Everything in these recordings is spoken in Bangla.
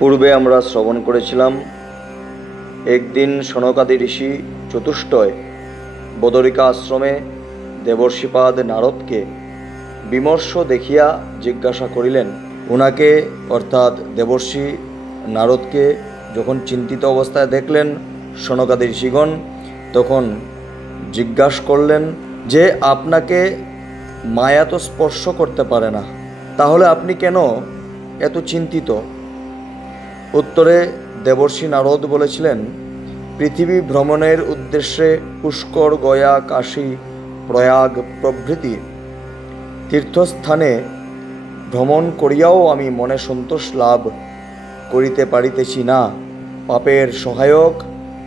পূর্বে আমরা শ্রবণ করেছিলাম, একদিন সনকাদি ঋষি চতুষ্টয় বদরিকা আশ্রমে দেবর্ষিপাদ নারদকে বিমর্ষ দেখিয়া জিজ্ঞাসা করিলেন। উনাকে অর্থাৎ দেবর্ষি নারদকে যখন চিন্তিত অবস্থায় দেখলেন সনকাদি ঋষিগণ, তখন জিজ্ঞাসা করলেন যে আপনাকে মায়া তো স্পর্শ করতে পারে না, তাহলে আপনি কেন এত চিন্তিত? উত্তরে দেবর্ষি নারদ বলেছিলেন, পৃথিবী ভ্রমণের উদ্দেশ্যে পুষ্কর, গয়া, কাশী, প্রয়াগ প্রভৃতি তীর্থস্থানে ভ্রমণ করিয়াও আমি মনে সন্তোষ লাভ করিতে পারিতেছি না। পাপের সহায়ক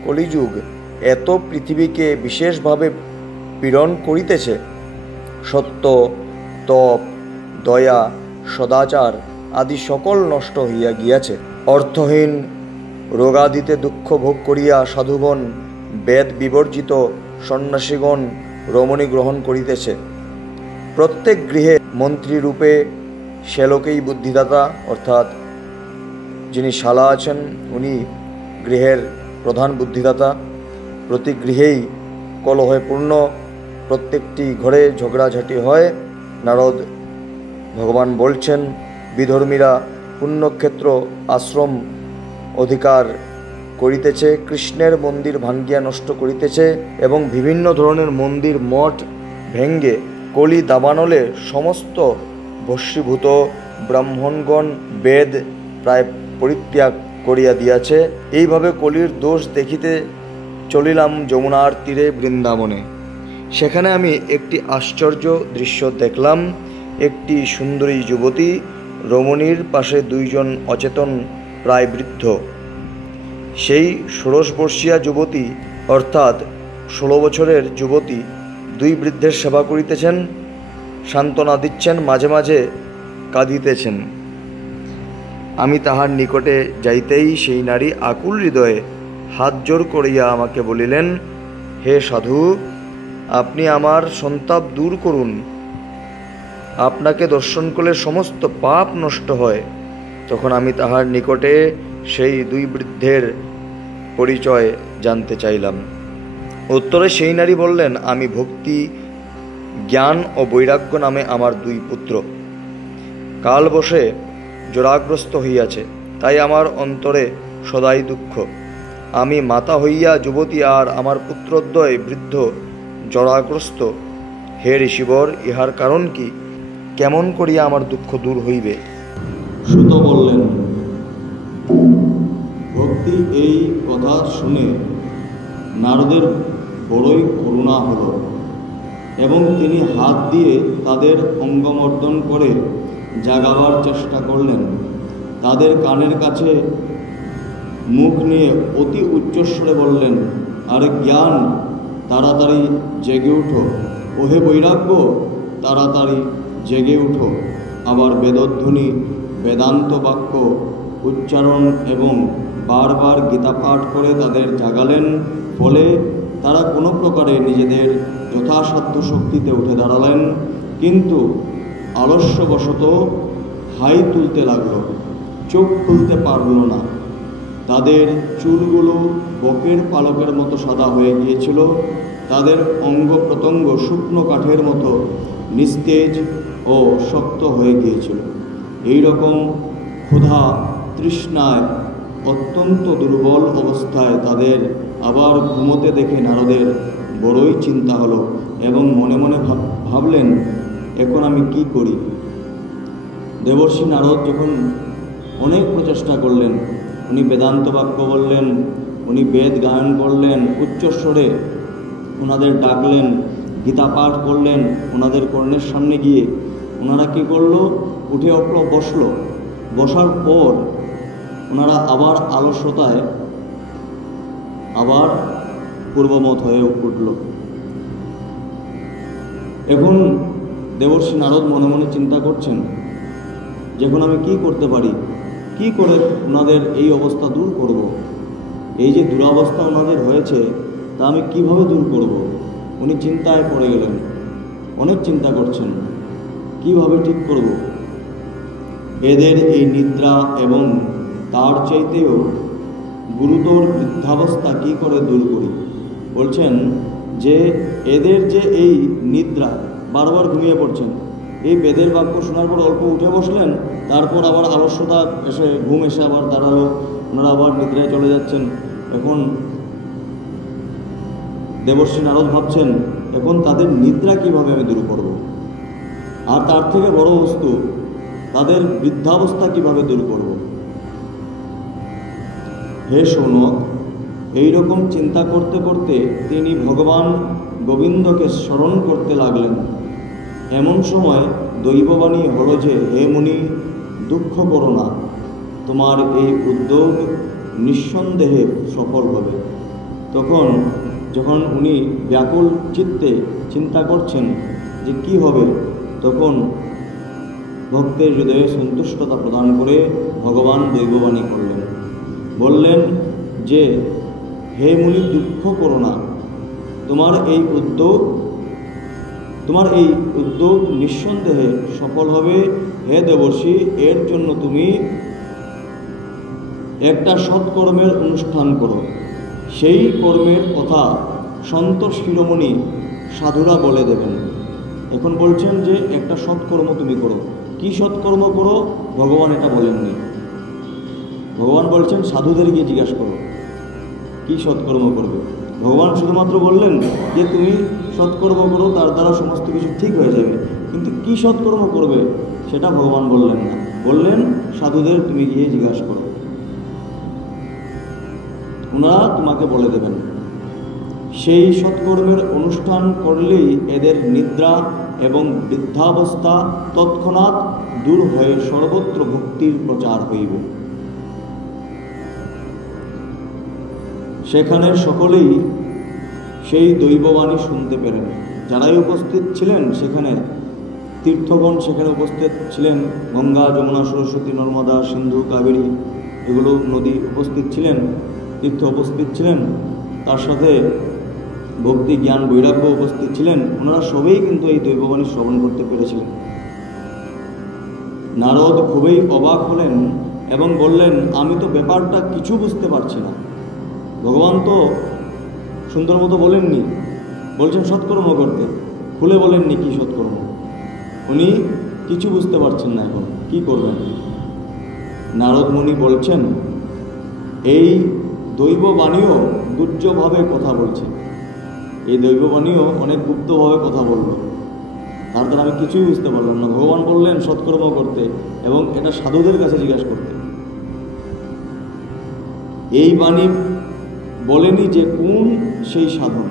কলিযুগ এত পৃথিবীকে বিশেষভাবে পীড়ন করিতেছে। সত্য, তপ, দয়া, সদাচার আদি সকল নষ্ট হইয়া গিয়াছে। অর্থহীন রোগাদিতে দুঃখ ভোগ করিয়া সাধুগণ, বেদ বিবর্জিত সন্ন্যাসীগণ রমণী গ্রহণ করিতেছে। প্রত্যেক গৃহে মন্ত্রী রূপে শ্যালকেই বুদ্ধিদাতা, অর্থাৎ যিনি শালা আছেন উনি গৃহের প্রধান বুদ্ধিদাতা। প্রতি গৃহেই কলহে পূর্ণ, প্রত্যেকটি ঘরে ঝগড়াঝাটি হয়। নারদ ভগবান বলছেন, বিধর্মীরা পুণ্যক্ষেত্র আশ্রম অধিকার করিতেছে, কৃষ্ণের মন্দির ভাঙ্গিয়া নষ্ট করিতেছে এবং বিভিন্ন ধরনের মন্দির মঠ ভেঙ্গে কলি দাবানলে সমস্ত ভস্মীভূত ব্রাহ্মণগণ বেদ প্রায় পরিত্যাগ করিয়া দিয়াছে। এইভাবে কলির দোষ দেখিতে চলিলাম যমুনার তীরে বৃন্দাবনে। সেখানে আমি একটি আশ্চর্য দৃশ্য দেখলাম। একটি সুন্দরী যুবতী, রমণীর পাশে দুইজন অচেতন প্রায় বৃদ্ধ। সেই 16 বর্ষীয়া যুবতী অর্থাৎ 16 বছরের যুবতী দুই বৃদ্ধের সেবা করিতেছেন, সান্ত্বনা দিচ্ছেন, মাঝে মাঝে কাঁদিতেছেন। আমি তাহার নিকটে যাইতেই সেই নারী আকুল হৃদয়ে হাত জোর করিয়া আমাকে বলিলেন, হে সাধু, আপনি আমার সন্তাপ দূর করুন, আপনাকে দর্শন করলে সমস্ত পাপ নষ্ট হয়। তখন আমি তাহার নিকটে সেই দুই বৃদ্ধের পরিচয় জানতে চাইলাম। উত্তরে সেই নারী বললেন, আমি ভক্তি, জ্ঞান ও বৈরাগ্য নামে আমার দুই পুত্র। কাল বসে জরাগ্রস্ত হইয়াছে, তাই আমার অন্তরে সদাই দুঃখ। আমি মাতা হইয়া যুবতী, আর আমার পুত্রদ্বয় বৃদ্ধ জরাগ্রস্ত। হে ঋষিবর, ইহার কারণ কি? কেমন করিয়া আমার দুঃখ দূর হইবে? সুত বললেন, ভক্তি এই কথা শুনে নারদের বড়ই করুণা হল এবং তিনি হাত দিয়ে তাদের অঙ্গমর্দন করে জাগাবার চেষ্টা করলেন। তাদের কানের কাছে মুখ নিয়ে অতি উচ্চস্বরে বললেন, আরে জ্ঞান, তাড়াতাড়ি জেগে উঠো, ওহে বৈরাগ্য, তাড়াতাড়ি জেগে উঠো। আবার বেদধ্বনি, বেদান্ত বাক্য উচ্চারণ এবং বারবার গীতা পাঠ করে তাদের জাগালেন। ফলে তারা কোনো প্রকারে নিজেদের যথাসাধ্য শক্তিতে উঠে দাঁড়ালেন, কিন্তু আলস্যবশত হাই তুলতে লাগল, চোখ খুলতে পারল না। তাদের চুলগুলো বকের পালকের মতো সাদা হয়ে গিয়েছিল, তাদের অঙ্গ প্রত্যঙ্গ শুকনো কাঠের মতো নিস্তেজ ও শক্ত হয়ে গিয়েছিল। এই রকম ক্ষুধা তৃষ্ণায় অত্যন্ত দুর্বল অবস্থায় তাদের আবার ঘুমোতে দেখে নারদের বড়ই চিন্তা হলো এবং মনে মনে ভাবলেন, এখন আমি কি করি? দেবর্ষি নারদ যখন অনেক প্রচেষ্টা করলেন, উনি বেদান্ত বাক্য বললেন, উনি বেদ গায়ন করলেন, উচ্চস্বরে ওনাদের ডাকলেন, গীতা পাঠ করলেন। ওনাদের কর্ণের সামনে গিয়ে ওনারা কী করলো? উঠে উঠল, বসলো। বসার পর ওনারা আবার আলস্যতায় আবার পূর্বমত হয়ে উঠল। এখন দেবর্ষি নারদ মনে মনে চিন্তা করছেন, যখন আমি কি করতে পারি, কি করে ওনাদের এই অবস্থা দূর করব? এই যে দুরবস্থা ওনাদের হয়েছে, তা আমি কিভাবে দূর করব? উনি চিন্তায় পড়ে গেলেন, অনেক চিন্তা করছেন, কিভাবে ঠিক করব? এদের এই নিদ্রা এবং তার চাইতেও গুরুতর বৃদ্ধাবস্থা কী করে দূর করি। বলছেন যে এদের যে এই নিদ্রা, বারবার ঘুমিয়ে পড়ছেন, এই বেদের বাক্য শোনার পর অল্প উঠে বসলেন, তারপর আবার আলস্যতা এসে ঘুম এসে আবার দাঁড়ালো, ওনারা আবার নিদ্রায় চলে যাচ্ছেন। এখন দেবর্ষী নারদ ভাবছেন এখন তাদের নিদ্রা কিভাবে আমি দূর করব, আর তার থেকে বড় বস্তু তাদের বৃদ্ধাবস্থা কিভাবে দূর করব। হে শৌনক, এইরকম চিন্তা করতে করতে তিনি ভগবান গোবিন্দকে স্মরণ করতে লাগলেন। এমন সময় দৈববাণী হল যে, হে মুনি, দুঃখ করো না, তোমার এই উদ্যোগ নিঃসন্দেহে সফল হবে। যখন উনি ব্যাকুল চিত্তে চিন্তা করছেন যে কি হবে, তখন ভক্তের হৃদয়ে সন্তুষ্টতা প্রদান করে ভগবান দৈববাণী করলেন, বললেন যে হে মুনি, দুঃখ করো না, তোমার এই উদ্যোগ নিঃসন্দেহে সফল হবে। হে দেবর্ষি, এর জন্য তুমি একটা সৎকর্মের অনুষ্ঠান করো। সেই কর্মের কথা সন্ত শিরোমণি সাধুরা বলে দেবেন। এখন বলছেন যে একটা সৎকর্ম তুমি করো। কি সৎকর্ম করো ভগবান এটা বলেননি, ভগবান বলছেন সাধুদের গিয়ে জিজ্ঞাসা করো কি সৎকর্ম করবে। ভগবান শুধুমাত্র বললেন যে তুমি সৎকর্ম করো, তার দ্বারা সমস্ত কিছু ঠিক হয়ে যাবে, কিন্তু কি সৎকর্ম করবে সেটা ভগবান বললেন না, বললেন সাধুদের তুমি গিয়ে জিজ্ঞাসা করো, ওনারা তোমাকে বলে দেবেন। সেই সৎকর্মের অনুষ্ঠান করলেই এদের নিদ্রা এবং বৃদ্ধাবস্থা তৎক্ষণাৎ দূর হয়ে সর্বত্র ভক্তির প্রচার হইবে। সেখানে সকলেই সেই দৈববাণী শুনতে পেলেন। যারাই উপস্থিত ছিলেন সেখানে, তীর্থগণ সেখানে উপস্থিত ছিলেন, গঙ্গা, যমুনা, সরস্বতী, নর্মদা, সিন্ধু, কাবেরী, এগুলো নদী উপস্থিত ছিলেন, তীর্থ উপস্থিত ছিলেন, তার সাথে ভক্তি, জ্ঞান, বৈরাগ্য উপস্থিত ছিলেন। ওনারা সবাই কিন্তু এই দৈববাণী শ্রবণ করতে পেরেছিলেন। নারদ খুবই অবাক হলেন এবং বললেন, আমি তো ব্যাপারটা কিছু বুঝতে পারছি না। ভগবান তো সুন্দর মতো বলেননি, বলছেন সৎকর্ম করতে, খুলে বলেননি কি সৎকর্ম। উনি কিছু বুঝতে পারছেন না, এখন কি করবেন। নারদ মুনি বলছেন, এই দৈববাণীও গুহ্যভাবে কথা বলছে, এই দৈববাণীও অনেক গুপ্তভাবে কথা বলল, তার দ্বারা আমি কিছুই বুঝতে পারলাম না। ভগবান বললেন সৎকর্ম করতে এবং এটা সাধুদের কাছে জিজ্ঞাসা করতে। এই বাণী বলেনি যে কোন সেই সাধন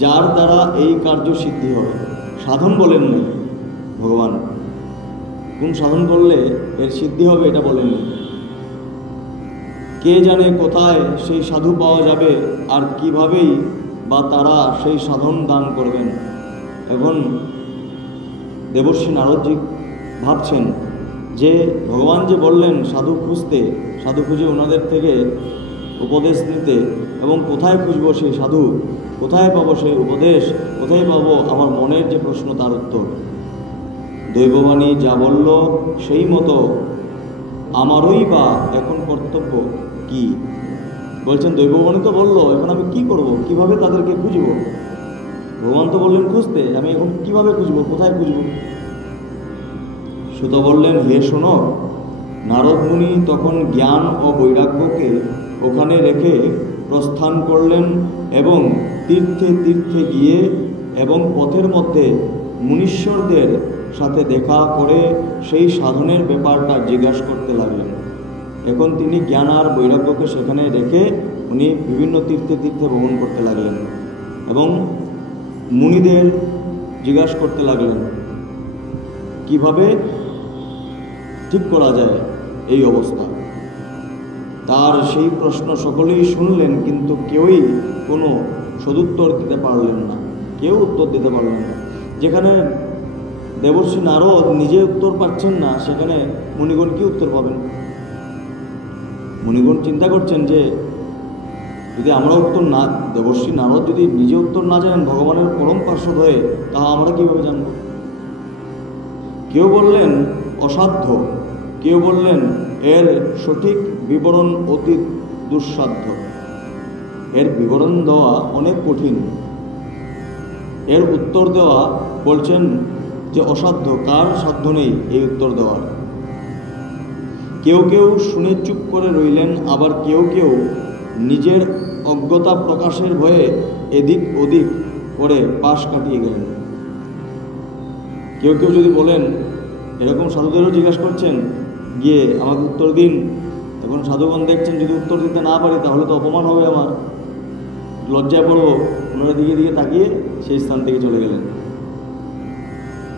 যার দ্বারা এই কার্য সিদ্ধি হয়, সাধন বলেন নাই ভগবান, কোন সাধন করলে এর সিদ্ধি হবে এটা বলেননি। কে জানে কোথায় সেই সাধু পাওয়া যাবে আর কিভাবেই বা তারা সেই সাধন দান করবেন। এখন দেবর্ষী নারদজি ভাবছেন যে ভগবান যে বললেন সাধু খুঁজতে, সাধু খুঁজে ওনাদের থেকে উপদেশ নিতে, এবং কোথায় খুঁজব সেই সাধু, কোথায় পাবো সেই উপদেশ, কোথায় পাবো আমার মনের যে প্রশ্ন তার উত্তর। দৈববাণী যা বলল সেই মতো আমারই বা এখন কর্তব্য কি। বলছেন দৈববাণী তো বললো, এখন আমি কি করব, কিভাবে তাদেরকে খুঁজব। ভগবান তো বললেন খুঁজতে, আমি এখন কিভাবে খুঁজব, কোথায় খুঁজব। সুত বললেন, হে শোনো, নারদ মুনি তখন জ্ঞান ও বৈরাগ্যকে ওখানে রেখে প্রস্থান করলেন এবং তীর্থে তীর্থে গিয়ে এবং পথের মধ্যে মুনীশ্বরদের সাথে দেখা করে সেই সাধনের ব্যাপারটা জিজ্ঞাসা করতে লাগলেন। এখন তিনি জ্ঞান আর বৈরাগ্যকে সেখানে রেখে উনি বিভিন্ন তীর্থে তীর্থে ভ্রমণ করতে লাগলেন এবং মুনিদের জিজ্ঞাসা করতে লাগলেন কিভাবে ঠিক করা যায় এই অবস্থা। তার সেই প্রশ্ন সকলেই শুনলেন, কিন্তু কেউই কোনো সদুত্তর দিতে পারলেন না, কেউ উত্তর দিতে পারলেন না। যেখানে দেবর্ষী নারদ নিজে উত্তর পাচ্ছেন না, সেখানে মুনিগণ কি উত্তর পাবেন। মুনিগণ চিন্তা করছেন যে যদি আমরা উত্তর না, দেবর্ষী নারদ যদি নিজে উত্তর না জানেন ভগবানের পরম পার্শ্বদ হয়ে, তা আমরা কিভাবে জানব। কেউ বললেন অসাধ্য, কেউ বললেন এর সঠিক বিবরণ অতি দুঃসাধ্য। এর বিবরণ দেওয়া অনেক কঠিন, এর উত্তর দেওয়া বলছেন যে অসাধ্য, কার সাধ্য নেই এই উত্তর দেওয়ার। কেউ কেউ শুনে চুপ করে রইলেন, আবার কেউ কেউ নিজের অজ্ঞতা প্রকাশের ভয়ে এদিক ওদিক করে পাশ কাটিয়ে গেলেন। কেউ কেউ যদি বলেন, এরকম সাধুদেরও জিজ্ঞাসা করছেন, গিয়ে আমাকে উত্তর দিন, তখন সাধুগণ দেখছেন যদি উত্তর দিতে না পারি তাহলে তো অপমান হবে, আমার লজ্জায় পড়বো। ওনারা দিকে দিকে তাকিয়ে সেই স্থান থেকে চলে গেলেন।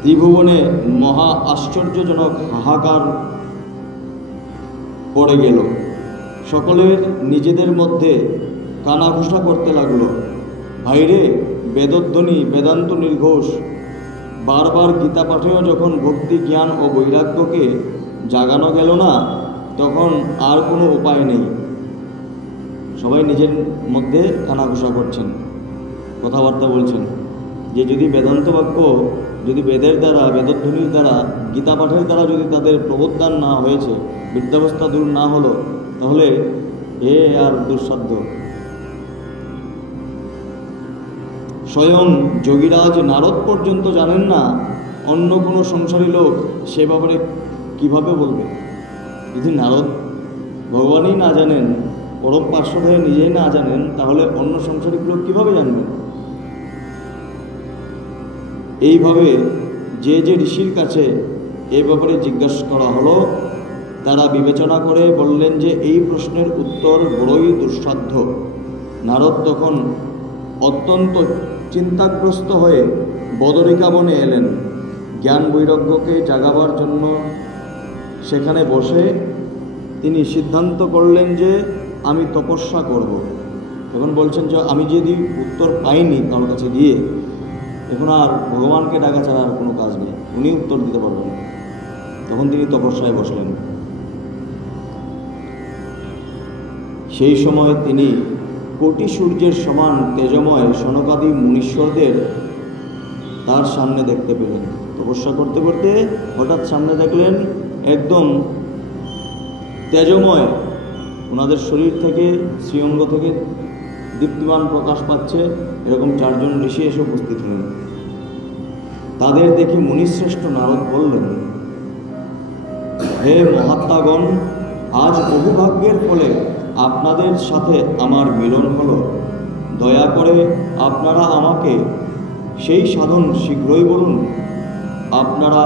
ত্রিভুবনে মহা আশ্চর্যজনক হাহাকার পড়ে গেল। সকলের নিজেদের মধ্যে কানাঘুষা করতে লাগলো, ভাইরে বেদধ্বনি বেদান্ত নির্ঘোষ, বারবার গীতা পাঠেও যখন ভক্তি জ্ঞান ও বৈরাগ্যকে জাগানো গেল না, তখন আর কোনো উপায় নেই। সবাই নিজের মধ্যে কানাঘুষা করছেন, কথাবার্তা বলছেন যে যদি বেদান্ত বাক্য, যদি বেদের দ্বারা, বেদধ্বনির দ্বারা, গীতা পাঠের দ্বারা যদি তাদের প্রবোধদান না হয়েছে, বৃদ্ধাবস্থা দূর না হলো, তাহলে এ আর দুঃসাধ্য। স্বয়ং যোগীরাজ নারদ পর্যন্ত জানেন না, অন্য কোনো সংসারী লোক সে ব্যাপারে কীভাবে বলবে? যদি নারদ ভগবানই না জানেন, পরম পার্শ্বধারী নিজেই না জানেন, তাহলে অন্য সংসারিক লোক কীভাবে জানবেন? এইভাবে যে যে ঋষির কাছে এ ব্যাপারে জিজ্ঞাসা করা হলো, তারা বিবেচনা করে বললেন যে এই প্রশ্নের উত্তর বড়ই দুঃসাধ্য। নারদ তখন অত্যন্ত চিন্তাগ্রস্ত হয়ে বদরিকা বনে এলেন। জ্ঞান বৈরাগ্যকে জাগাবার জন্য সেখানে বসে তিনি সিদ্ধান্ত করলেন যে আমি তপস্যা করব। তখন বলছেন যে আমি যদি উত্তর পাইনি তার কাছে গিয়ে, এখন আর ভগবানকে ডাকা ছাড়া আর কোনো কাজ নেই, উনি উত্তর দিতে পারবেন। তখন তিনি তপস্যায় বসলেন। সেই সময় তিনি কোটি সূর্যের সমান তেজময় সনকাদি মুনীশ্বরদের তার সামনে দেখতে পেলেন। তপস্যা করতে করতে হঠাৎ সামনে দেখলেন একদম তেজময়, ওনাদের শরীর থেকে, শ্রীঅঙ্গ থেকে দীপ্তিমান প্রকাশ পাচ্ছে, এরকম চারজন ঋষি এসে উপস্থিত হলেন। তাদের দেখে মুনিশ্রেষ্ঠ নারদ বললেন, হে মহাত্মাগণ, আজ বহুভাগ্যের ফলে আপনাদের সাথে আমার মিলন হলো। দয়া করে আপনারা আমাকে সেই সাধন শীঘ্রই বলুন। আপনারা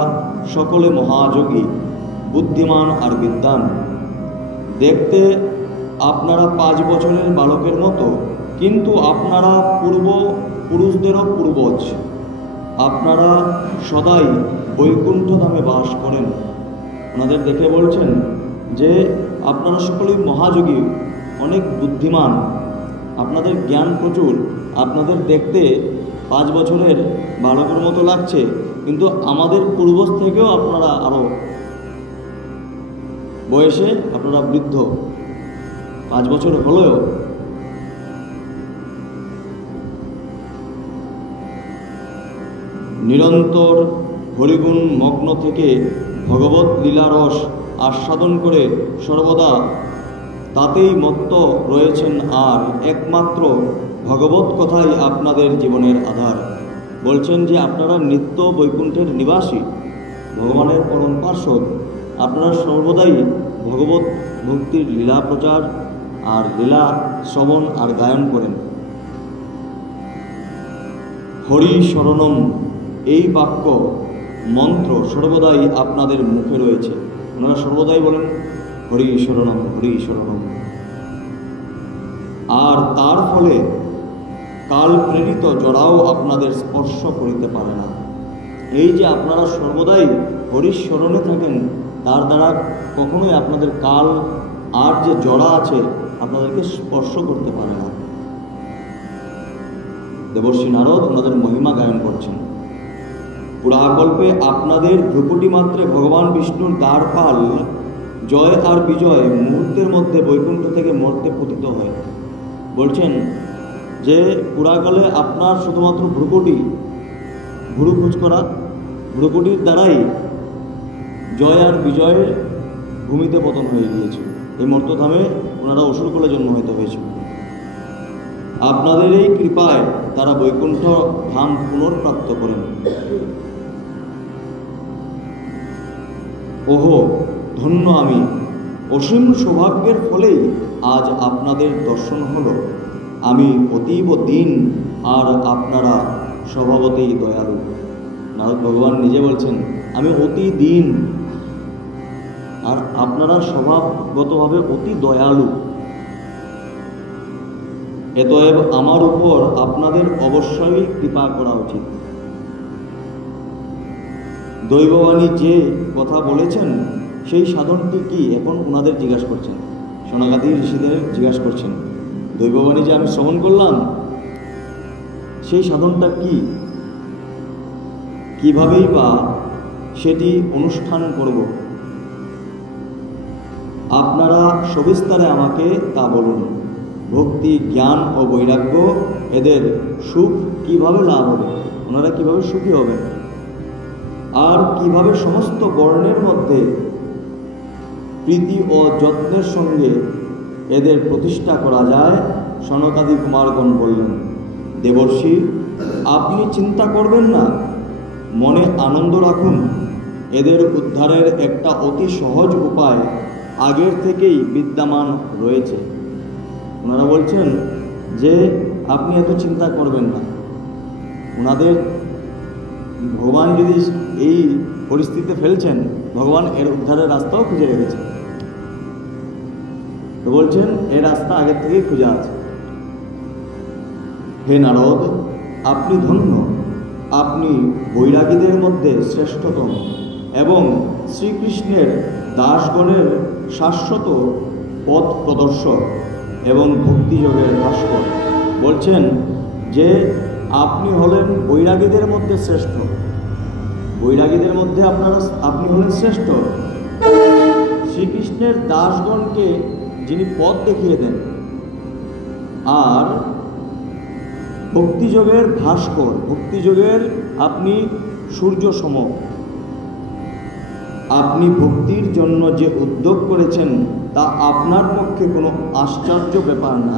সকলে মহাযোগী, বুদ্ধিমান আর বিদ্বান। দেখতে আপনারা 5 বছরের বালকের মতো, কিন্তু আপনারা পূর্বপুরুষদেরও পূর্বজ। আপনারা সদাই বৈকুণ্ঠ ধামে বাস করেন। ওনাদের দেখে বলছেন যে আপনারা সকলেই মহাযোগী, অনেক বুদ্ধিমান, আপনাদের জ্ঞান প্রচুর, আপনাদের দেখতে 5 বছরের বালকের মতো লাগছে, কিন্তু আমাদের পূর্বজ থেকেও আপনারা আরও বয়সে আপনারা বৃদ্ধ, 5 বছর হলেও। নিরন্তর হরিগুণ মগ্ন থেকে ভগবত লীলারস আস্বাদন করে সর্বদা তাতেই মত্ত রয়েছেন, আর একমাত্র ভগবত কথাই আপনাদের জীবনের আধার। বলছেন যে আপনারা নিত্য বৈকুণ্ঠের নিবাসী, ভগবানের পরম পার্ষদ, আপনারা সর্বদাই ভগবত ভক্তির লীলা প্রচার আর লীলা শ্রবণ আর গায়ন করেন। হরি শরণম এই বাক্য মন্ত্র সর্বদাই আপনাদের মুখে রয়েছে। ওনারা সর্বদাই বলেন হরি শরণম, হরি শরণম। আর তার ফলে কাল প্রেরিত জড়াও আপনাদের স্পর্শ করিতে পারে না। এই যে আপনারা সর্বদাই হরির শরণে থাকেন, তার দ্বারা কখনোই আপনাদের কাল আর যে জড়া আছে আপনাদেরকে স্পর্শ করতে পারে না। দেবর্ষী নারদ ওনাদের মহিমা গায়ন করছেন। পুরাকল্পে আপনাদের ভ্রুকুটি মাত্রে ভগবান বিষ্ণুর দ্বারপাল জয় আর বিজয় মুহূর্তের মধ্যে বৈকুণ্ঠ থেকে মর্তে পতিত হয়। বলছেন যে পুরাকালে আপনার শুধুমাত্র ভ্রুকুটি, ভ্রু কুচ করা, ভ্রুকুটির দ্বারাই জয় আর বিজয়ের ভূমিতে পতন হয়ে গিয়েছিল। এই মর্তধামে ওনারা অসুরকুলে জন্ম হতে হয়েছিল। আপনাদের এই কৃপায় তারা বৈকুণ্ঠ ধাম পুনর্প্রাপ্ত করেন। ওহো, ধন্য আমি, অসীম সৌভাগ্যের ফলেই আজ আপনাদের দর্শন হলো। আমি অতীব দীন, আর আপনারা স্বভাবতেই দয়ালু। নারদ ভগবান নিজে বলছেন, আমি অতি দীন, আর আপনারা স্বভাবগতভাবে অতি দয়ালু। এতএব আমার উপর আপনাদের অবশ্যই কৃপা করা উচিত। দৈববাণী যে কথা বলেছেন সেই সাধনটি কি, এখন ওনাদের জিজ্ঞাসা করছেন, সনকাদি ঋষিদের জিজ্ঞাসা করছেন, দৈববাণী যে আমি শ্রবণ করলাম সেই সাধনটা কি, কিভাবেই বা সেটি অনুষ্ঠান করব, আপনারা সবিস্তারে আমাকে তা বলুন। ভক্তি, জ্ঞান ও বৈরাগ্য এদের সুখ কিভাবে লাভ হবে, ওনারা কিভাবে সুখী হবেন, আর কিভাবে সমস্ত বর্ণের মধ্যে প্রীতি ও যত্নের সঙ্গে এদের প্রতিষ্ঠা করা যায়। সনকাদি কুমারগণ বললেন, দেবর্ষি, আপনি চিন্তা করবেন না, মনে আনন্দ রাখুন। এদের উদ্ধারের একটা অতি সহজ উপায় আগের থেকেই বিদ্যমান রয়েছে। ওনারা বলছেন যে আপনি এত চিন্তা করবেন না, ওনাদের ভগবান যদি এই পরিস্থিতিতে ফেলছেন, ভগবান এর উদ্ধারের রাস্তাও খুঁজে রেখেছেন। তো বলছেন এই রাস্তা আগের থেকেই খুঁজে আছে। হে নারদ, আপনি ধন্য, আপনি বৈরাগীদের মধ্যে শ্রেষ্ঠতম এবং শ্রীকৃষ্ণের দাসগণের শাশ্বত পথ প্রদর্শক এবং ভক্তিযোগের ভাস্কর। বলছেন যে আপনি হলেন বৈরাগীদের মধ্যে শ্রেষ্ঠ, বৈরাগীদের মধ্যে আপনি হলেন শ্রেষ্ঠ। শ্রীকৃষ্ণের দাসগণকে যিনি পথ দেখিয়ে দেন, আর ভক্তিযোগের ভাস্কর, ভক্তিযোগের আপনি সূর্য সম। আপনি ভক্তির জন্য যে উদ্যোগ করেছেন তা আপনার পক্ষে কোনো আশ্চর্য ব্যাপার না।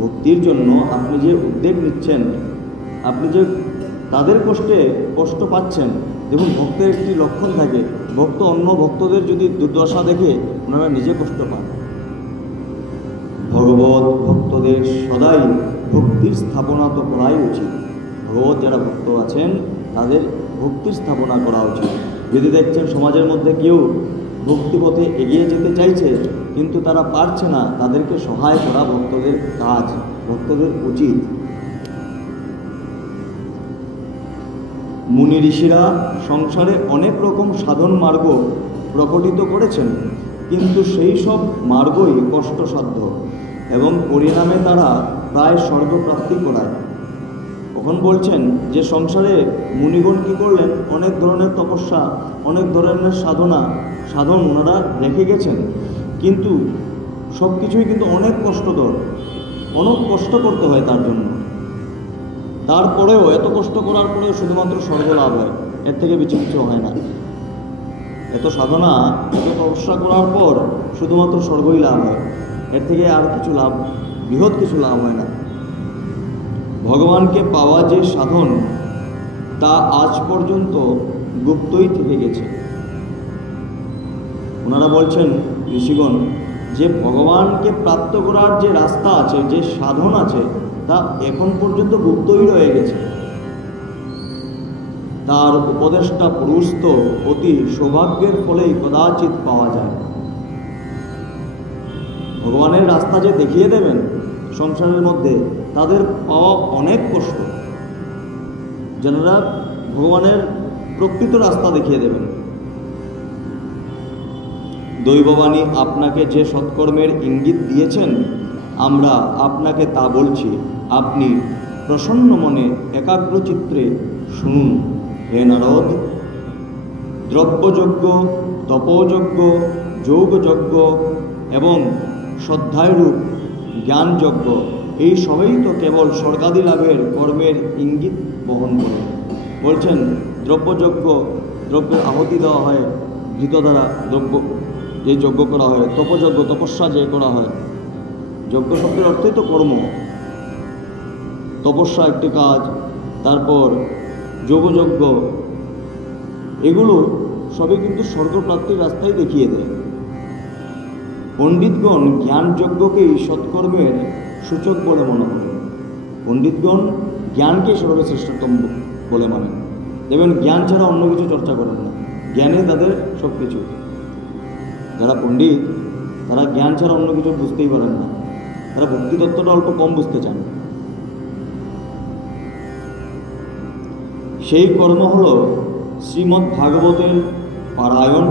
ভক্তির জন্য আপনি যে উদ্যোগ নিচ্ছেন, আপনি যে তাদের কষ্ট পাচ্ছেন, দেখুন ভক্তের একটি লক্ষণ থাকে, ভক্ত অন্য ভক্তদের যদি দুর্দশা দেখে ওনারা নিজে কষ্ট পান। ভগবত ভক্তদের সদাই ভক্তির স্থাপনা তো করাই উচিত। ভগবত যারা ভক্ত আছেন তাদের ভক্তির স্থাপনা করা উচিত। যদি দেখছেন সমাজের মধ্যে কেউ ভক্তিপথে এগিয়ে যেতে চাইছে কিন্তু তারা পারছে না, তাদেরকে সহায় করা ভক্তদের কাজ, ভক্তদের উচিত। মুনি ঋষিরা সংসারে অনেক রকম সাধন মার্গ প্রকটিত করেছেন, কিন্তু সেই সব মার্গই কষ্টসাধ্য এবং পরিণামে তারা প্রায় স্বর্গপ্রাপ্তি করায়। তখন বলছেন যে সংসারে মুনিগণ কী করলেন, অনেক ধরনের তপস্যা, অনেক ধরনের সাধন ওনারা রেখে গেছেন, কিন্তু সব কিছুই কিন্তু অনেক কষ্টকর, অনেক কষ্ট করতে হয় তার জন্য। তারপরেও এত কষ্ট করার পরেও শুধুমাত্র স্বর্গ লাভ হয়, এর থেকে বেশি কিছু হয় না। এত সাধনা, এত তপস্যা করার পর শুধুমাত্র স্বর্গই লাভ হয়, এর থেকে আর কিছু লাভ, বৃহৎ কিছু লাভ হয় না। ভগবানকে পাওয়া যে সাধন তা আজ পর্যন্ত গুপ্তই থেকে গেছে। ওনারা বলছেন ঋষিগণ যে ভগবানকে প্রাপ্ত করার যে রাস্তা আছে, যে সাধন আছে, তা এখন পর্যন্ত গুপ্তই রয়ে গেছে। তার উপদেষ্টা পুরুষ তো অতি সৌভাগ্যের ফলেই কদাচিৎ পাওয়া যায়। ভগবানের রাস্তা যে দেখিয়ে দেবেন সংসারের মধ্যে, তাদের পাওয়া অনেক কষ্ট। যারা ভগবানের প্রকৃত রাস্তা দেখিয়ে দেবেন। দৈববাণী আপনাকে যে সৎকর্মের ইঙ্গিত দিয়েছেন, আমরা আপনাকে তা বলছি, আপনি প্রসন্ন মনে একাগ্রচিত্রে শুনুন। হে নারদ, দ্রব্যযজ্ঞ, তপযজ্ঞ, যোগযজ্ঞ এবং শ্রদ্ধায়রূপ জ্ঞানযজ্ঞ, এই সবই তো কেবল স্বর্গাদি লাভের কর্মের ইঙ্গিত বহন করে। বলছেন দ্রব্যযজ্ঞ, দ্রব্যের আহুতি দেওয়া হয় ঘৃত দ্বারা, দ্রব্য যে যজ্ঞ করা হয়, তপযজ্ঞ, তপস্যা যে করা হয়। যজ্ঞ শব্দের অর্থই তো কর্ম। তপস্যা একটি কাজ, তারপর যোগযজ্ঞ, এগুলো সবই কিন্তু স্বর্গপ্রাপ্তির রাস্তায় দেখিয়ে দেয়। পণ্ডিতগণ জ্ঞানযজ্ঞকেই সৎকর্মের সূচক বলে মনে করেন। পণ্ডিতগণ জ্ঞানকেই সর্বশ্রেষ্ঠতম বলে মানেন। দেখবেন জ্ঞান ছাড়া অন্য কিছু চর্চা করেন না, জ্ঞানে তাদের সব কিছু। যারা পণ্ডিত তারা জ্ঞান ছাড়া অন্য কিছু বুঝতেই পারেন না, তারা ভক্তিতত্ত্বটা অল্প কম বুঝতে চান। সেই কর্ম হল শ্রীমদ্ ভাগবতের পারায়ণ,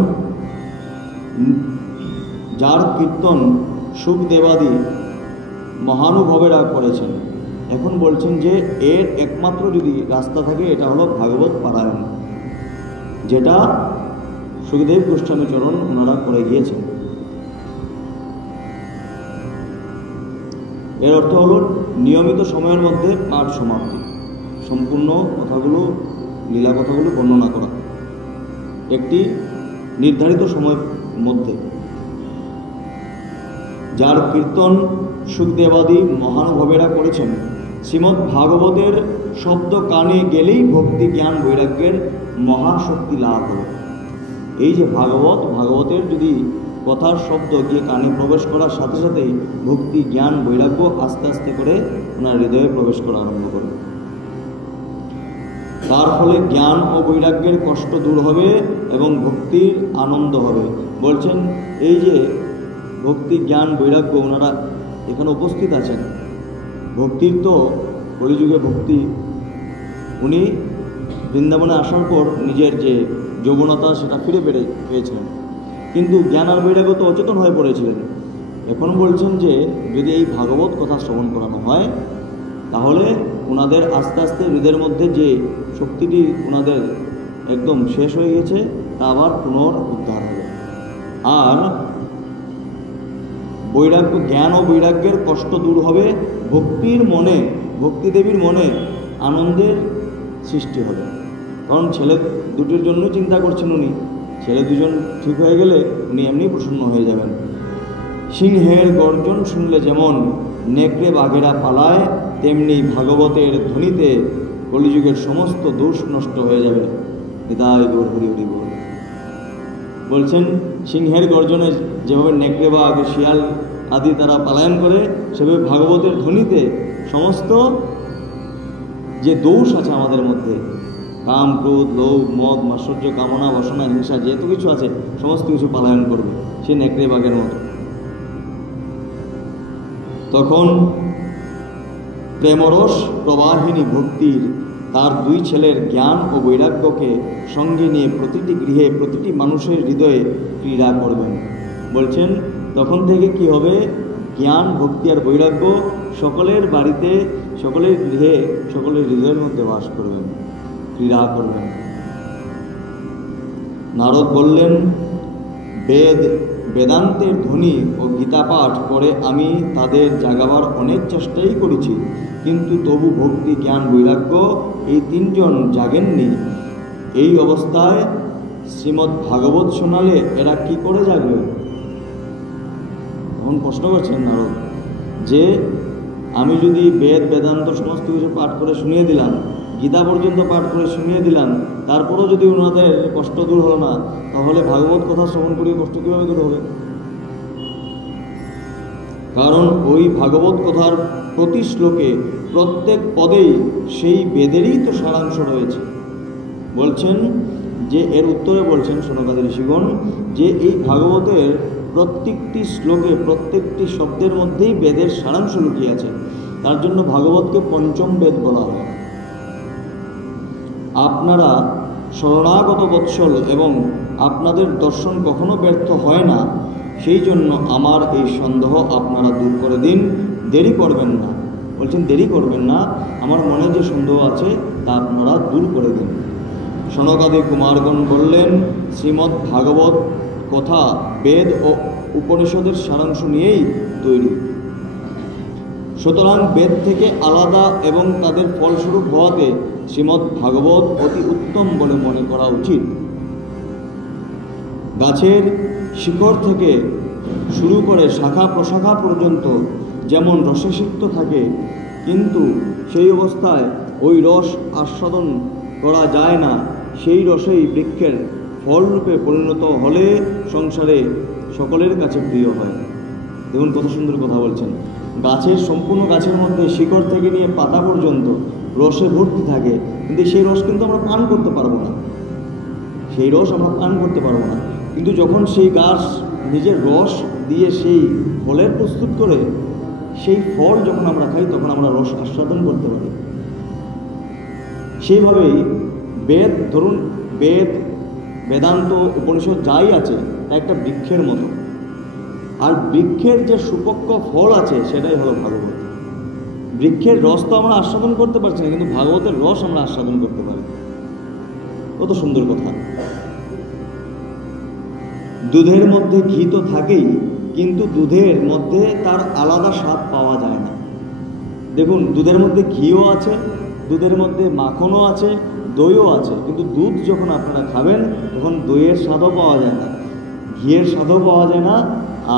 যার কীর্তন সুখদেবাদি মহানুভবেরা করেছেন। এখন বলছেন যে এর একমাত্র যদি রাস্তা থাকে এটা হলো ভাগবত পারায়ণ, যেটা সুখদেব গোস্বামী চরণ ওনারা করে গিয়েছেন। এর অর্থ হলো নিয়মিত সময়ের মধ্যে পাঠ সমাপ্তি, সম্পূর্ণ কথাগুলো, লীলা কথাগুলো বর্ণনা করা একটি নির্ধারিত সময়ের মধ্যে। যার কীর্তন সুখদেবাদি মহানুভবেরা করেছেন। শ্রীমদ্ ভাগবতের শব্দ কানে গেলেই ভক্তি জ্ঞান বৈরাগ্যের মহাশক্তি লাভ হয়। এই যে ভাগবতের যদি কথার শব্দ গিয়ে কানে প্রবেশ করার সাথে সাথেই ভক্তি জ্ঞান বৈরাগ্য আস্তে আস্তে করে ওনার হৃদয়ে প্রবেশ করা আরম্ভ করে। তার ফলে জ্ঞান ও বৈরাগ্যের কষ্ট দূর হবে এবং ভক্তির আনন্দ হবে। বলছেন এই যে ভক্তি জ্ঞান বৈরাগ্য ওনারা এখানে উপস্থিত আছেন। ভক্তির তো কলিযুগে ভক্তি, উনি বৃন্দাবনে আসার পর নিজের যে যৌবনতা সেটা ফিরে পেয়েছিলেন, কিন্তু জ্ঞান আর বৈরাগ্য তো অচেতন হয়ে পড়েছিলেন। এখন বলছেন যে যদি এই ভাগবত কথা শ্রবণ করানো হয় তাহলে ওনাদের আস্তে আস্তে হৃদয়ের মধ্যে যে শক্তিটি ওনাদের একদম শেষ হয়ে গেছে তা আবার পুনরুদ্ধার হবে। আর বৈরাগ্য জ্ঞান ও বৈরাগ্যের কষ্ট দূর হবে, ভক্তিদেবীর মনে আনন্দের সৃষ্টি হবে। কারণ ছেলে দুটির জন্য চিন্তা করছেন উনি, ছেলে দুজন ঠিক হয়ে গেলে উনি এমনি প্রসন্ন হয়ে যাবেন। সিংহের গর্জন শুনলে যেমন নেকড়ে বাঘেরা পালায়, তেমনি ভাগবতের ধ্বনিতে কলিযুগের সমস্ত দোষ নষ্ট হয়ে যাবে। হৃদয় গৌর হরি হরি বল। বলছেন সিংহের গর্জনে যেভাবে নেকড়ে বাঘ শিয়াল আদি তারা পালায়ন করে, সেভাবে ভাগবতের ধ্বনিতে সমস্ত যে দোষ আছে আমাদের মধ্যে, কাম ক্রোধ লোভ মদ মাৎসর্য কামনা বাসনা হিংসা যেহেতু কিছু আছে সমস্ত কিছু পালায়ন করবে সে নেকড়ে বাঘের মতো। তখন প্রেমরস প্রবাহিনী ভক্তির তার দুই ছেলের জ্ঞান ও বৈরাগ্যকে সঙ্গে নিয়ে প্রতিটি গৃহে প্রতিটি মানুষের হৃদয়ে ক্রীড়া করবেন। বলছেন তখন থেকে কি হবে, জ্ঞান ভক্তি আর বৈরাগ্য সকলের বাড়িতে সকলের গৃহে সকলের হৃদয়ের মধ্যে বাস করবেন, ক্রীড়া করবেন। নারদ বললেন বেদান্তের ধ্বনি ও গীতা পাঠ করে আমি তাদের জাগাবার অনেক চেষ্টাই করেছি, কিন্তু তবু ভক্তি জ্ঞান বৈরাগ্য এই তিনজন জাগেননি। এই অবস্থায় শ্রীমদ্ ভাগবত শোনালে এরা কি করে জাগবে? তখন প্রশ্ন করছেন নারদ যে আমি যদি বেদান্ত সমস্ত কিছু পাঠ করে শুনিয়ে দিলাম, গীতা পর্যন্ত পাঠ করে শুনিয়ে দিলাম, তারপরেও যদি ওনাদের কষ্ট দূর হলো না, তাহলে ভাগবত কথা শ্রবণ করিয়ে কষ্ট কীভাবে দূর হবে? কারণ ওই ভাগবত কথার প্রতি শ্লোকে প্রত্যেক পদেই সেই বেদেরই তো সারাংশ রয়েছে। বলছেন যে এর উত্তরে বলছেন শৌনকাদি ঋষিগণ যে এই ভাগবতের প্রত্যেকটি শ্লোকে প্রত্যেকটি শব্দের মধ্যেই বেদের সারাংশ লুকিয়ে আছে। তার জন্য ভাগবতকে পঞ্চম বেদ বলা হয়। আপনারা শরণাগত বৎসল এবং আপনাদের দর্শন কখনো ব্যর্থ হয় না, সেই জন্য আমার এই সন্দেহ আপনারা দূর করে দিন, দেরি করবেন না। বলছেন দেরি করবেন না, আমার মনে যে সন্দেহ আছে তা আপনারা দূর করে দিন। শৌনকাদি কুমারগণ বললেন শ্রীমদ্ ভাগবত কথা বেদ ও উপনিষদের সারাংশ নিয়েই তৈরি, সুতরাং বেদ থেকে আলাদা এবং তাদের ফলস্বরূপ হওয়াতে শ্রীমদ্ ভাগবত অতি উত্তম বলে মনে করা উচিত। গাছের শিকড় থেকে শুরু করে শাখা প্রশাখা পর্যন্ত যেমন রসে সিক্ত থাকে, কিন্তু সেই অবস্থায় ওই রস আস্বাদন করা যায় না, সেই রসেই বৃক্ষের ফলরূপে পরিণত হলে সংসারে সকলের কাছে প্রিয় হয়। দেখুন কত সুন্দর কথা বলছেন। গাছের সম্পূর্ণ গাছের মধ্যে শিকড় থেকে নিয়ে পাতা পর্যন্ত রসে ভর্তি থাকে, কিন্তু সেই রস কিন্তু আমরা পান করতে পারবো না, সেই রস আমরা পান করতে পারবো না। কিন্তু যখন সেই গাছ নিজের রস দিয়ে সেই ফলের প্রস্তুত করে, সেই ফল যখন আমরা খাই তখন আমরা রস আস্বাদন করতে পারি। সেইভাবেই বেদ, ধরুন বেদ, বেদান্ত, উপনিষদ যাই আছে একটা বৃক্ষের মতো, আর বৃক্ষের যে সুপক্ষ ফল আছে সেটাই হলো ভাগবত। বৃক্ষের রস তো আমরা আস্বাদন করতে পারছি না, কিন্তু ভাগবতের রস আমরা আস্বাদন করতে পারি। কত সুন্দর কথা। দুধের মধ্যে ঘি তো থাকেই, কিন্তু দুধের মধ্যে তার আলাদা স্বাদ পাওয়া যায় না। দেখুন দুধের মধ্যে ঘিও আছে, দুধের মধ্যে মাখনও আছে, দইও আছে, কিন্তু দুধ যখন আপনারা খাবেন তখন দইয়ের স্বাদও পাওয়া যায় না, ঘিয়ের স্বাদও পাওয়া যায় না,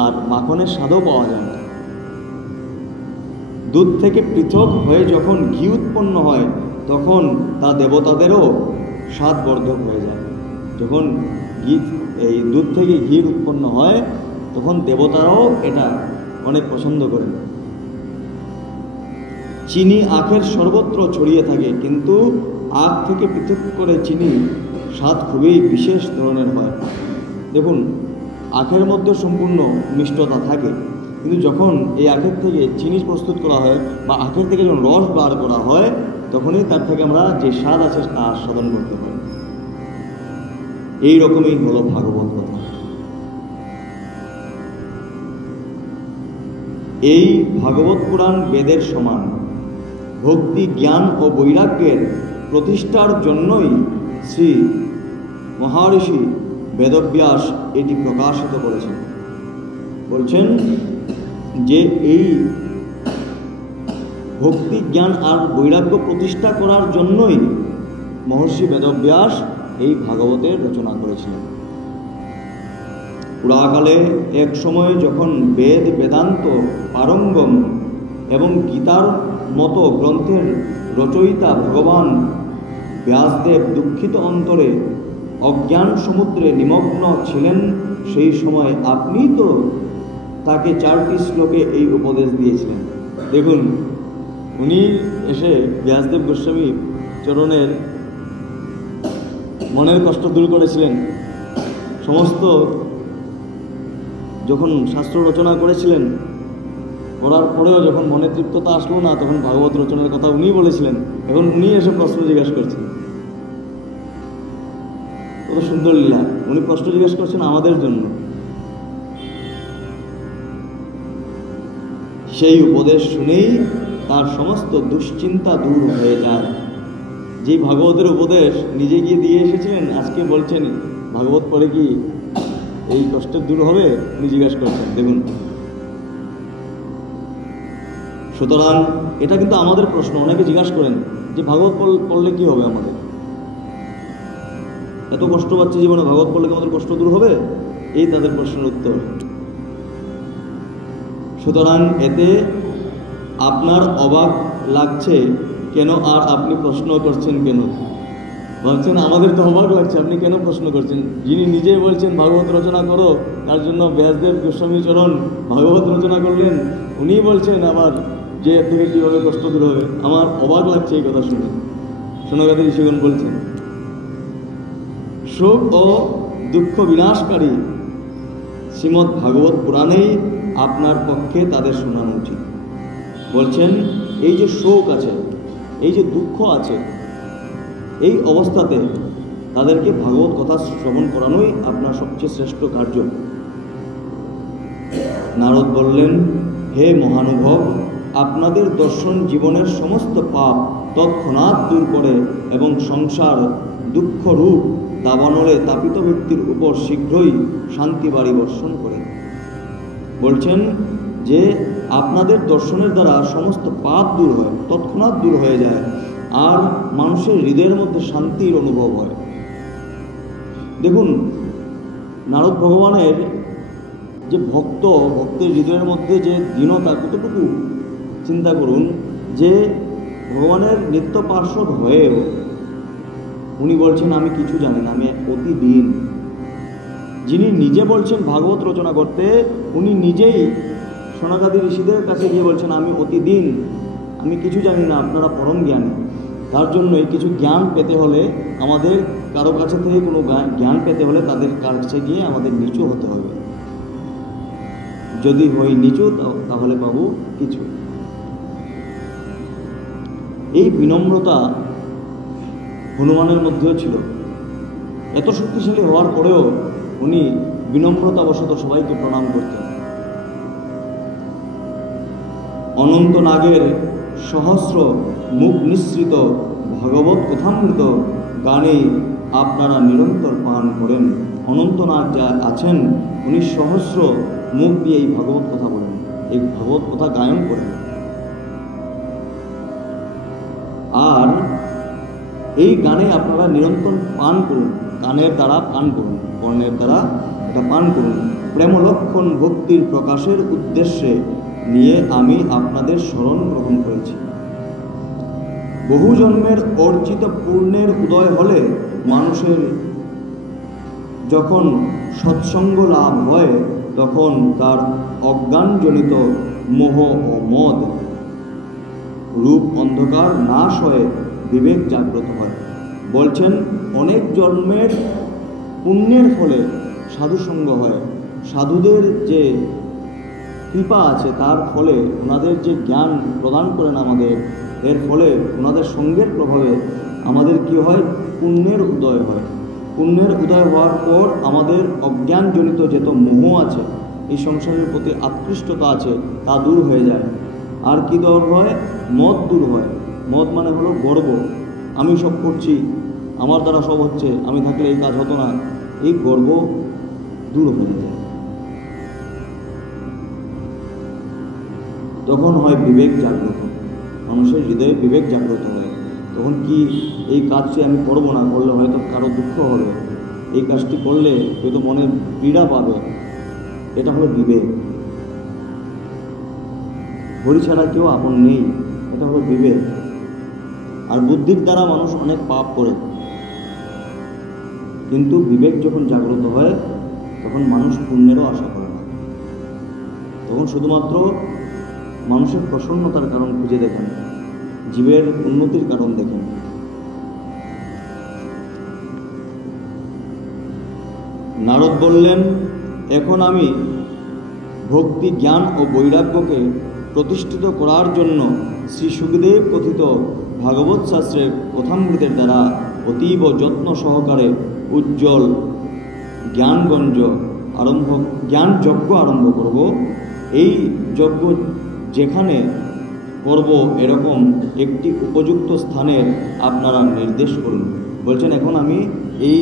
আর মাখনের স্বাদও পাওয়া যায় না। দুধ থেকে পৃথক হয়ে যখন ঘি উৎপন্ন হয় তখন তা দেবতাদেরও স্বাদবর্ধক হয়ে যায়। যখন এই দুধ থেকে ঘি উৎপন্ন হয় তখন দেবতারাও এটা অনেক পছন্দ করেন। চিনি আখের সর্বত্র ছড়িয়ে থাকে, কিন্তু আখ থেকে পৃথক করে চিনি স্বাদ খুবই বিশেষ ধরনের হয়। দেখুন আখের মধ্যে সম্পূর্ণ মিষ্টতা থাকে, কিন্তু যখন এই আখের থেকে চিনি প্রস্তুত করা হয় বা আখের থেকে যখন রস বার করা হয় তখনই তার থেকে আমরা যে স্বাদ আছে তা আস্বাদন করতে পারি। এই রকমই হলো ভাগবত কথা। এই ভাগবত পুরাণ বেদের সমান। ভক্তি, জ্ঞান ও বৈরাগ্যের প্রতিষ্ঠার জন্যই শ্রী মহর্ষি বেদব্যাস এটি প্রকাশিত করেছেন। বলছেন যে এই ভক্তি, জ্ঞান আর বৈরাগ্য প্রতিষ্ঠা করার জন্যই মহর্ষি বেদব্যাস এই ভাগবতের রচনা করেছিলেন। পুরাকালে এক সময় যখন বেদ, বেদান্ত, পারঙ্গম এবং গীতার মতো গ্রন্থের রচয়িতা ভগবান ব্যাসদেব দুঃখিত অন্তরে অজ্ঞান সমুদ্রে নিমগ্ন ছিলেন, সেই সময় আপনি তো তাকে 4টি শ্লোকে এই উপদেশ দিয়েছিলেন। দেখুন উনি এসে ব্যাসদেব গোস্বামী চরণের মনের কষ্ট দূর করেছিলেন। সমস্ত যখন শাস্ত্র রচনা করেছিলেন, করার পরেও যখন মনে তৃপ্ততা আসলো না, তখন ভাগবত রচনার কথা উনিই বলেছিলেন। এখন উনি এসে প্রশ্ন জিজ্ঞাসা করছেন। কত সুন্দর লীলা। উনি প্রশ্ন জিজ্ঞাসা করছেন আমাদের জন্য। সেই উপদেশ শুনেই তার সমস্ত দুশ্চিন্তা দূর হয়ে যায়। যে ভাগবতের উপদেশ নিজে গিয়ে দিয়ে এসেছিলেন, আজকে বলছেন ভাগবত পড়ে কি এই কষ্টের দূর হবে, উনি জিজ্ঞাসা করছেন। দেখুন, সুতরাং এটা কিন্তু আমাদের প্রশ্ন। অনেকে জিজ্ঞাসা করেন যে ভাগবত পড়লে কি হবে, আমাদের এত কষ্ট পাচ্ছে জীবনে, ভাগবত পড়লে কি আমাদের কষ্ট দূর হবে? এই তাদের প্রশ্নের উত্তর। সুতরাং এতে আপনার অবাক লাগছে কেন, আর আপনি প্রশ্ন করছেন কেন? বলছেন আমাদের তো অবাক লাগছে, আপনি কেন প্রশ্ন করছেন? যিনি নিজেই বলছেন ভাগবত রচনা করো, তার জন্য ব্যাসদেব গোস্বামী চরণ ভাগবত রচনা করলেন, উনি বলছেন আবার যে এর থেকে কীভাবে কষ্ট দূর হবে। আমার অবাক লাগছে এই কথা শুনে। সনকাদি ঋষিগণ বলছেন শোক ও দুঃখ বিনাশকারী শ্রীমদ্ ভাগবত পুরাণেই আপনার পক্ষে তাদের শোনানো উচিত। বলছেন এই যে শোক আছে, এই যে দুঃখ আছে, এই অবস্থাতে তাদেরকে ভাগবত কথা শ্রবণ করানোই আপনার সবচেয়ে শ্রেষ্ঠ কার্য। নারদ বললেন, হে মহানুভব, আপনাদের দর্শন জীবনের সমস্ত পাপ তৎক্ষণাৎ দূর করে এবং সংসার দুঃখরূপ দাবানলে তাপিত ব্যক্তির উপর শীঘ্রই শান্তি বাড়ি বর্ষণ করে। বলছেন যে আপনাদের দর্শনের দ্বারা সমস্ত পাপ দূর হয়, তৎক্ষণাৎ দূর হয়ে যায়, আর মানুষের হৃদয়ের মধ্যে শান্তির অনুভব হয়। দেখুন নারদ ভগবানের যে ভক্তের হৃদয়ের মধ্যে যে দীনতা কতটুকু চিন্তা করুন, যে ভগবানের নিত্য পার্শ্বদ হয়েও উনি বলছেন আমি কিছু জানি না, আমি অতি দীন। যিনি নিজে বলছেন ভাগবত রচনা করতে, উনি নিজেই সনকাদি ঋষিদের কাছে গিয়ে বলছেন আমি অতি দীন, আমি কিছু জানি না, আপনারা পরম জ্ঞানী। তার জন্যই কিছু জ্ঞান পেতে হলে, আমাদের কারো কাছে থেকে কোনো জ্ঞান পেতে হলে তাদের কাছে গিয়ে আমাদের নিচু হতে হবে। যদি হই নিচু তাহলে পাবো কিছু। এই বিনম্রতা হনুমানের মধ্যেও ছিল। এত শক্তিশালী হওয়ার পরেও উনি বিনম্রতাবশত সবাইকে প্রণাম করতেন। অনন্ত নাগের সহস্র মুখ নিঃসৃত ভাগবত কথামৃত গানে আপনারা নিরন্তর পান করেন। অনন্ত নাগ যা আছেন, উনি সহস্র মুখ দিয়ে এই ভাগবত কথা বলেন, এই ভাগবত কথা গায়ন করেন। আর এই গানে আপনারা নিরন্তর পান করুন, কানের দ্বারা পান করুন, কর্ণের দ্বারা এটা পান করুন। প্রেমলক্ষণ ভক্তির প্রকাশের উদ্দেশ্যে নিয়ে আমি আপনাদের শরণ গ্রহণ করেছি। বহু জন্মের অর্জিত পূর্ণের উদয় হলে মানুষের যখন সৎসঙ্গ লাভ হয়, তখন তার অজ্ঞানজনিত মোহ ও মদ রূপ অন্ধকার নাশ হয়ে বিবেক জাগ্রত হয়। বলছেন অনেক জন্মের পুণ্যের ফলে সাধুসঙ্গ হয়, সাধুদের যে কৃপা আছে তার ফলে, ওনাদের যে জ্ঞান প্রদান করেন আমাদের, এর ফলে ওনাদের সঙ্গের প্রভাবে আমাদের কি হয়, পুণ্যের উদয় হয়। পুণ্যের উদয় হওয়ার পর আমাদের অজ্ঞানজনিত যত মোহ আছে, এই সংসারের প্রতি আকৃষ্টতা আছে, তা দূর হয়ে যায়। আর কি দূর হয়? মদ দূর হয়। মদ মানে হলো গর্ব, আমি সব করছি, আমার দ্বারা সব হচ্ছে, আমি থাকলে এই কাজ হতো না, এই গর্ব দূর হয়ে যায়। তখন হয় বিবেক জাগ্রত, মানুষের হৃদয়ে বিবেক জাগ্রত হয়। তখন কি এই কাজটি আমি করবো না, করলে হয়তো কারো দুঃখ হবে, এই কাজটি করলে হয়তো মনে পীড়া পাবে, এটা হলো বিবেক। হরি ছাড়া কেউ আপন নেই, এটা হলো বিবেক। আর বুদ্ধির দ্বারা মানুষ অনেক পাপ করে, কিন্তু বিবেক যখন জাগ্রত হয় তখন মানুষ পুণ্যেরও আশা করে না, তখন শুধুমাত্র মানুষের প্রসন্নতার কারণ খুঁজে দেখেন, জীবের উন্নতির কারণ দেখেন। নারদ বললেন, এখন আমি ভক্তি, জ্ঞান ও বৈরাগ্যকে প্রতিষ্ঠিত করার জন্য শ্রী সুখদেব কথিত ভাগবত শাস্ত্রের কথামৃতের দ্বারা অতীব যত্ন সহকারে উজ্জ্বল জ্ঞান যজ্ঞ আরম্ভ করব। এই যজ্ঞ যেখানে করব, এরকম একটি উপযুক্ত স্থানের আপনারা নির্দেশ করুন। বলছেন এখন আমি এই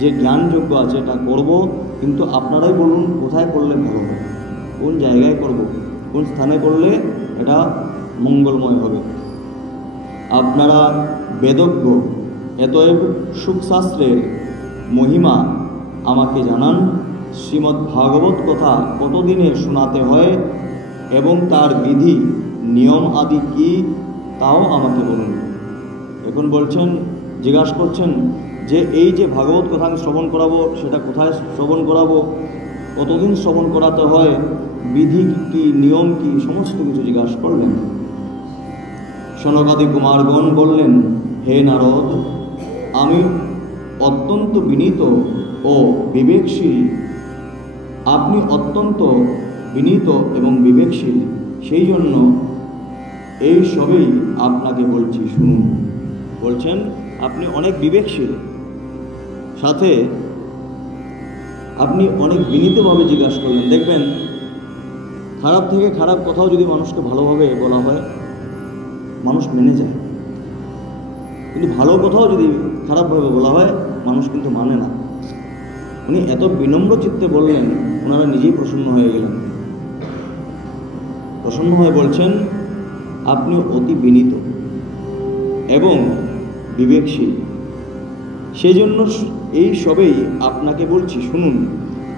যে জ্ঞান যজ্ঞ আছে এটা করব, কিন্তু আপনারাই বলুন কোথায় করলে ভালো হবে, কোন জায়গায় করব, কোন স্থানে করলে এটা মঙ্গলময় হবে। আপনারা বেদজ্ঞ, এতএব সুখশাস্ত্রের মহিমা আমাকে জানান। শ্রীমদ্ ভাগবত কথা কতদিনে শোনাতে হয় এবং তার বিধি নিয়ম আদি কি, তাও আমাকে বলুন। এখন বলছেন, জিজ্ঞাসা করছেন যে এই যে ভাগবত কথা আমি শ্রবণ করাবো, সেটা কোথায় শ্রবণ করাবো, কতদিন শ্রবণ করাতে হয়, বিধি কি, নিয়ম কি, সমস্ত কিছু জিজ্ঞাসা করলেন। সনকাদি কুমারগণ বললেন, হে নারদ, আমি অত্যন্ত বিনীত ও বিবেকশীল। আপনি অত্যন্ত বিনীত এবং বিবেকশীল, সেই জন্য এই সবেই আপনাকে বলছি, শুনুন। বলছেন আপনি অনেক বিবেকশীল, সাথে আপনি অনেক বিনীতভাবে জিজ্ঞাসা করলেন। দেখবেন খারাপ থেকে খারাপ কথাও যদি মানুষকে ভালোভাবে বলা হয়, মানুষ মেনে যায়, কিন্তু ভালো কথাও যদি খারাপভাবে বলা হয়, মানুষ কিন্তু মানে না। উনি এত বিনম্র চিত্তে বললেন, ওনারা নিজেই প্রসন্ন হয়ে গেলেন। প্রসন্ন হয়ে বলছেন, আপনি অতি বিনীত এবং বিবেকশীল, সেই জন্য এই সবেই আপনাকে বলছি, শুনুন।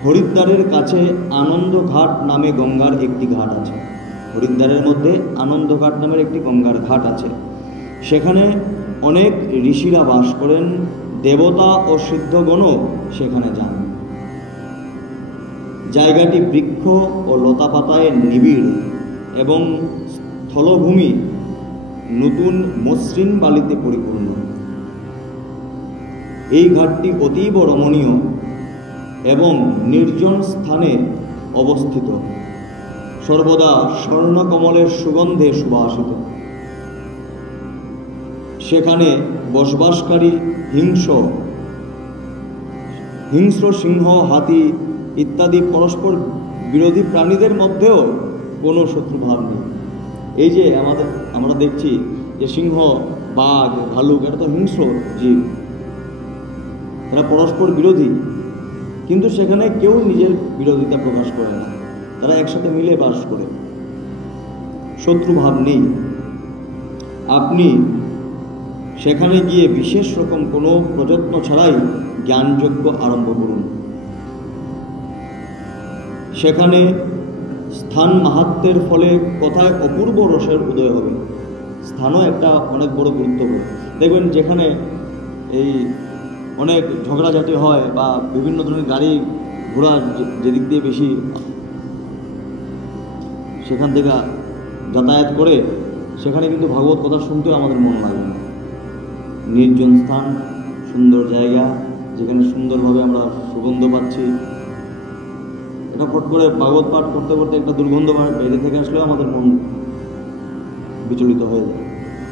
হরিদ্বারের কাছে আনন্দঘাট নামে গঙ্গার একটি ঘাট আছে। হরিদ্বারের মধ্যে আনন্দঘাট নামের একটি গঙ্গার ঘাট আছে। সেখানে অনেক ঋষিরা বাস করেন, দেবতা ও সিদ্ধগণও সেখানে যান। জায়গাটি বৃক্ষ ও লতাপাতায় নিবিড় এবং স্থলভূমি নতুন মসৃণ বালিতে পরিপূর্ণ। এই ঘাটটি অতীব রমণীয় এবং নির্জন স্থানে অবস্থিত, সর্বদা স্বর্ণকমলের সুগন্ধে সুবাসিত। সেখানে বসবাসকারী হিংস্র সিংহ, হাতি ইত্যাদি পরস্পর বিরোধী প্রাণীদের মধ্যেও কোনো শত্রুভাব নেই। এই যে আমরা দেখছি যে সিংহ, বাঘ, ভালুক, এটা তো হিংস্র জীব, এরা পরস্পর বিরোধী, কিন্তু সেখানে কেউ নিজের বিরোধিতা প্রকাশ করে না, তারা একসাথে মিলে বাস করে, শত্রুভাব নেই। আপনি সেখানে গিয়ে বিশেষ রকম কোনো প্রযত্ন ছাড়াই জ্ঞানযজ্ঞ আরম্ভ করুন। সেখানে স্থান মাহাত্ম্যের ফলে কথায় অপূর্ব রসের উদয় হবে। স্থানও একটা অনেক বড় গুরুত্বপূর্ণ। দেখবেন যেখানে এই অনেক ঝগড়াঝাটি হয় বা বিভিন্ন ধরনের গাড়ি ঘোড়া যেদিক দিয়ে বেশি সেখান থেকে যাতায়াত করে, সেখানে কিন্তু ভাগবত কথা শুনতেও আমাদের মন লাগে না। নির্জন স্থান, সুন্দর জায়গা, যেখানে সুন্দরভাবে আমরা সুগন্ধ পাচ্ছি, এটা ফট করে ভাগবত পাঠ করতে করতে একটা দুর্গন্ধ বাইরে থেকে আসলেও আমাদের মন বিচলিত হয়ে যায়।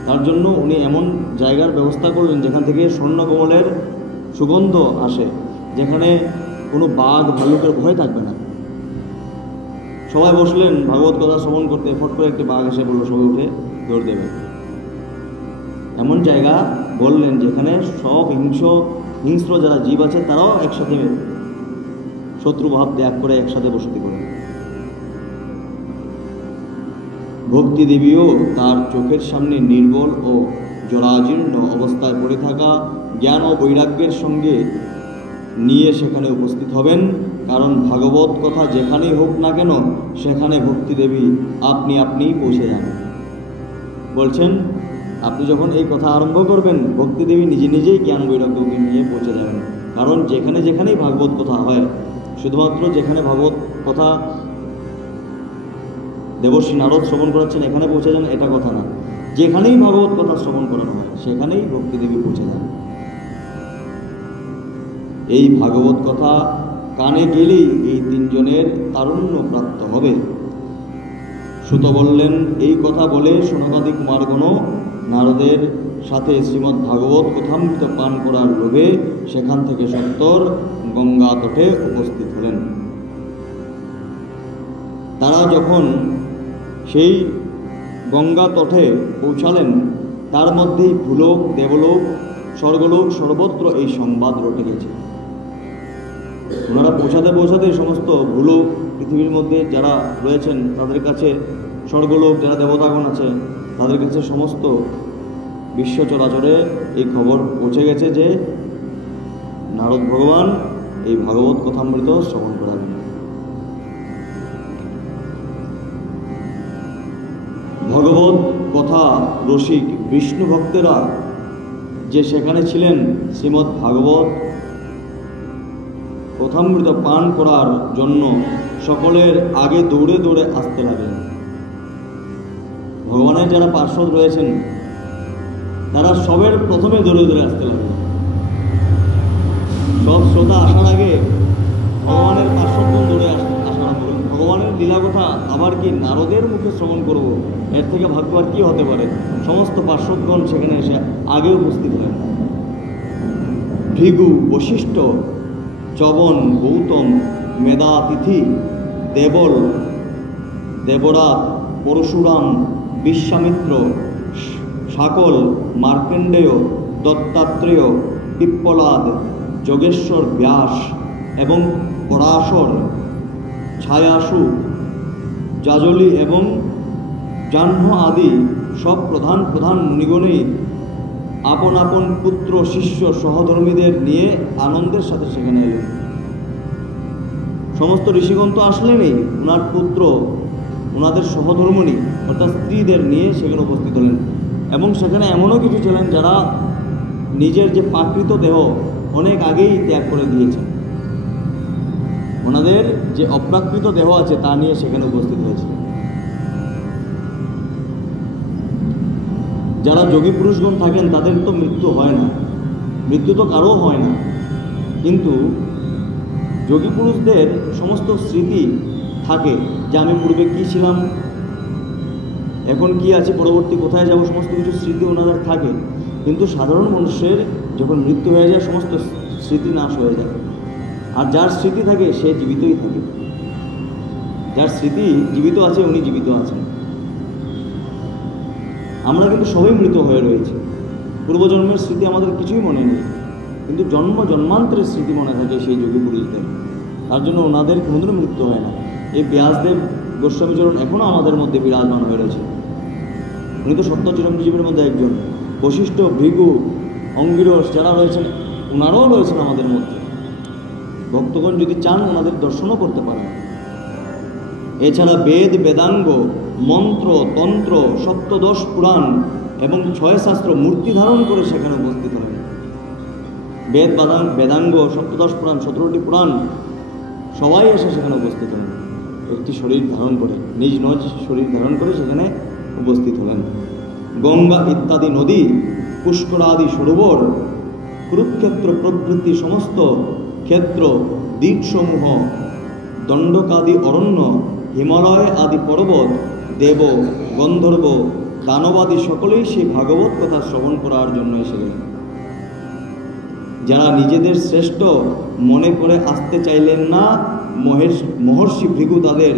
তার জন্য উনি এমন জায়গার ব্যবস্থা করলেন যেখান থেকে স্বর্ণকমলের সুগন্ধ আসে, যেখানে কোনো বাঘ ভালুকের ভয় থাকবে না। সবাই বসলেন ভাগবত কথা শ্রবণ করতে, ফট করে একটি বাঘ এসে বললো, সবাই উঠে দৌড় দেবে। এমন জায়গা বললেন যেখানে সব হিংস্র যারা জীব আছে তারাও একসাথে শত্রুভাব ত্যাগ করে একসাথে বসতি করে। ভক্তি দেবীও তার চোখের সামনে নির্বল ও জরাজীর্ণ অবস্থায় পড়ে থাকা জ্ঞান ও বৈরাগ্যের সঙ্গে নিয়ে সেখানে উপস্থিত হবেন, কারণ ভাগবত কথা যেখানেই হোক না কেন সেখানে ভক্তি দেবী আপনিই পৌঁছে যান। বলছেন আপনি যখন এই কথা আরম্ভ করবেন, ভক্তি দেবী নিজেই জ্ঞান বৈরাগ্যকে নিয়ে পৌঁছে যাবেন। কারণ যেখানেই ভাগবত কথা হয়, শুধুমাত্র যেখানে ভাগবত কথা দেবর্ষী নারদ শ্রবণ করাচ্ছেন এখানে পৌঁছে যান এটা কথা না, যেখানেই ভাগবত কথা শ্রবণ করানো হয় সেখানেই ভক্তি দেবী পৌঁছে যান। এই ভাগবত কথা কানে গেলেই এই তিনজনের তারুণ্য প্রাপ্ত হবে। সুত বললেন, এই কথা বলে শৌনকাদি কুমারগণ নারদের সাথে শ্রীমদ্ ভাগবত কথামৃত পান করার লোভে সেখান থেকে সত্তর গঙ্গা তটে উপস্থিত হলেন। তারা যখন সেই গঙ্গা তটে পৌঁছালেন, তার মধ্যেই ভূলোক, দেবলোক, স্বর্গলোক সর্বত্র এই সংবাদ রটে গেছে। ওনারা পৌঁছাতে সমস্ত ভূলোক, পৃথিবীর মধ্যে যারা রয়েছেন তাদের কাছে, স্বর্গলোক যারা দেবতাগণ আছে তাদের কাছে, সমস্ত বিশ্ব চরাচরে এই খবর পৌঁছে গেছে যে নারদ ভগবান এই ভাগবত কথামৃত শ্রবণ করাবেন। ভগবত কথা রসিক বিষ্ণু ভক্তেরা যে সেখানে ছিলেন, শ্রীমদ্ ভাগবত কথামৃত পান করার জন্য সকলের আগে দৌড়ে দৌড়ে আসতে লাগলেন। ভগবানের যারা পার্শ্বদ রয়েছেন তারা সবের প্রথমে দৌড়ে দৌড়ে আসতে লাগলেন। সব শ্রোতা আসার আগে ভগবানের পার্শ্বদগণ দৌড়ে আসা আরম্ভ করলেন। ভগবানের লীলা কথা আবার কি নারদের মুখে শ্রবণ করব, এর থেকে ভাগ্য আর কি হতে পারে। সমস্ত পার্শ্বদগণ সেখানে এসে আগে উপস্থিত হলেন। ভৃগু, বশিষ্ঠ, চবন, গৌতম, মেধাতিথি, দেবল, দেবরাত, পরশুরাম, বিশ্বামিত্র, শাকল, মার্কেন্ডেয়, দত্তাত্রেয়, পিপ্পলাদ, যোগেশ্বর, ব্যাস এবং পরাশর, ছায়াসু, জাজলি এবং জাহ্ন আদি সব প্রধান মুনিগণই আপন আপন পুত্র, শিষ্য, সহধর্মীদের নিয়ে আনন্দের সাথে সেখানে এলেন। সমস্ত ঋষিগণ তো আসলেনই, ওনার পুত্র, ওনাদের সহধর্মিণী অর্থাৎ স্ত্রীদের নিয়ে সেখানে উপস্থিত হলেন। এবং সেখানে এমনও কিছু ছিলেন যারা নিজের যে প্রাকৃত দেহ অনেক আগেই ত্যাগ করে দিয়েছেন, ওনাদের যে অপ্রাকৃত দেহ আছে তা নিয়ে সেখানে উপস্থিত হয়েছিল। যারা যোগী পুরুষগণ থাকেন তাদের তো মৃত্যু হয় না, মৃত্যু তো কারও হয় না, কিন্তু যোগী পুরুষদের সমস্ত স্মৃতি থাকে যে আমি পূর্বে কী ছিলাম, এখন কি আছে, পরবর্তী কোথায় যাব, সমস্ত কিছু স্মৃতি ওনাদের থাকে। কিন্তু সাধারণ মানুষের যখন মৃত্যু হয়ে যায় সমস্ত স্মৃতি নাশ হয়ে যায়। আর যার স্মৃতি থাকে সে জীবিতই থাকে, যার স্মৃতি জীবিত আছে উনি জীবিত আছেন। আমরা কিন্তু সবাই মৃত হয়ে রয়েছি, পূর্বজন্মের স্মৃতি আমাদের কিছুই মনে নেই, কিন্তু জন্ম জন্মান্তরের স্মৃতি মনে থাকে সেই যোগী পুরুষদের। তার জন্য ওনাদের কোনোদিনও মৃত্যু হয় না। এই ব্যাসদেব গোস্বামীচরণ এখনও আমাদের মধ্যে বিরাজমান হয়ে রয়েছে। উনি তো সত্য চিরঞ্জীবের মধ্যে একজন। বশিষ্ঠ, ভৃগু, অঙ্গিরস যারা রয়েছেন ওনারাও রয়েছেন আমাদের মধ্যে। ভক্তগণ যদি চান ওনাদের দর্শনও করতে পারেন। এছাড়া বেদ, বেদাঙ্গ, মন্ত্র, তন্ত্র, সপ্তদশ পুরাণ এবং 6 শাস্ত্র মূর্তি ধারণ করে সেখানে উপস্থিত হলেন। বেদ, বেদাঙ্গ, সপ্তদশ পুরাণ, 17টি পুরাণ সবাই এসে সেখানে উপস্থিত হলেন। একটি শরীর ধারণ করে, নিজ নজ শরীর ধারণ করে সেখানে উপস্থিত হলেন। গঙ্গা ইত্যাদি নদী, পুষ্করাদি সরোবর, কুরুক্ষেত্র প্রভৃতি সমস্ত ক্ষেত্র, দ্বীপসমূহ, দণ্ডকাদি অরণ্য, হিমালয় আদি পর্বত, দেব, গন্ধর্ব, দানবাদি সকলেই সেই ভাগবত কথা শ্রবণ করার জন্য এসে গেলেন। যারা নিজেদের শ্রেষ্ঠ মনে করে আসতে চাইলেন না, মহর্ষি ভৃগু তাদের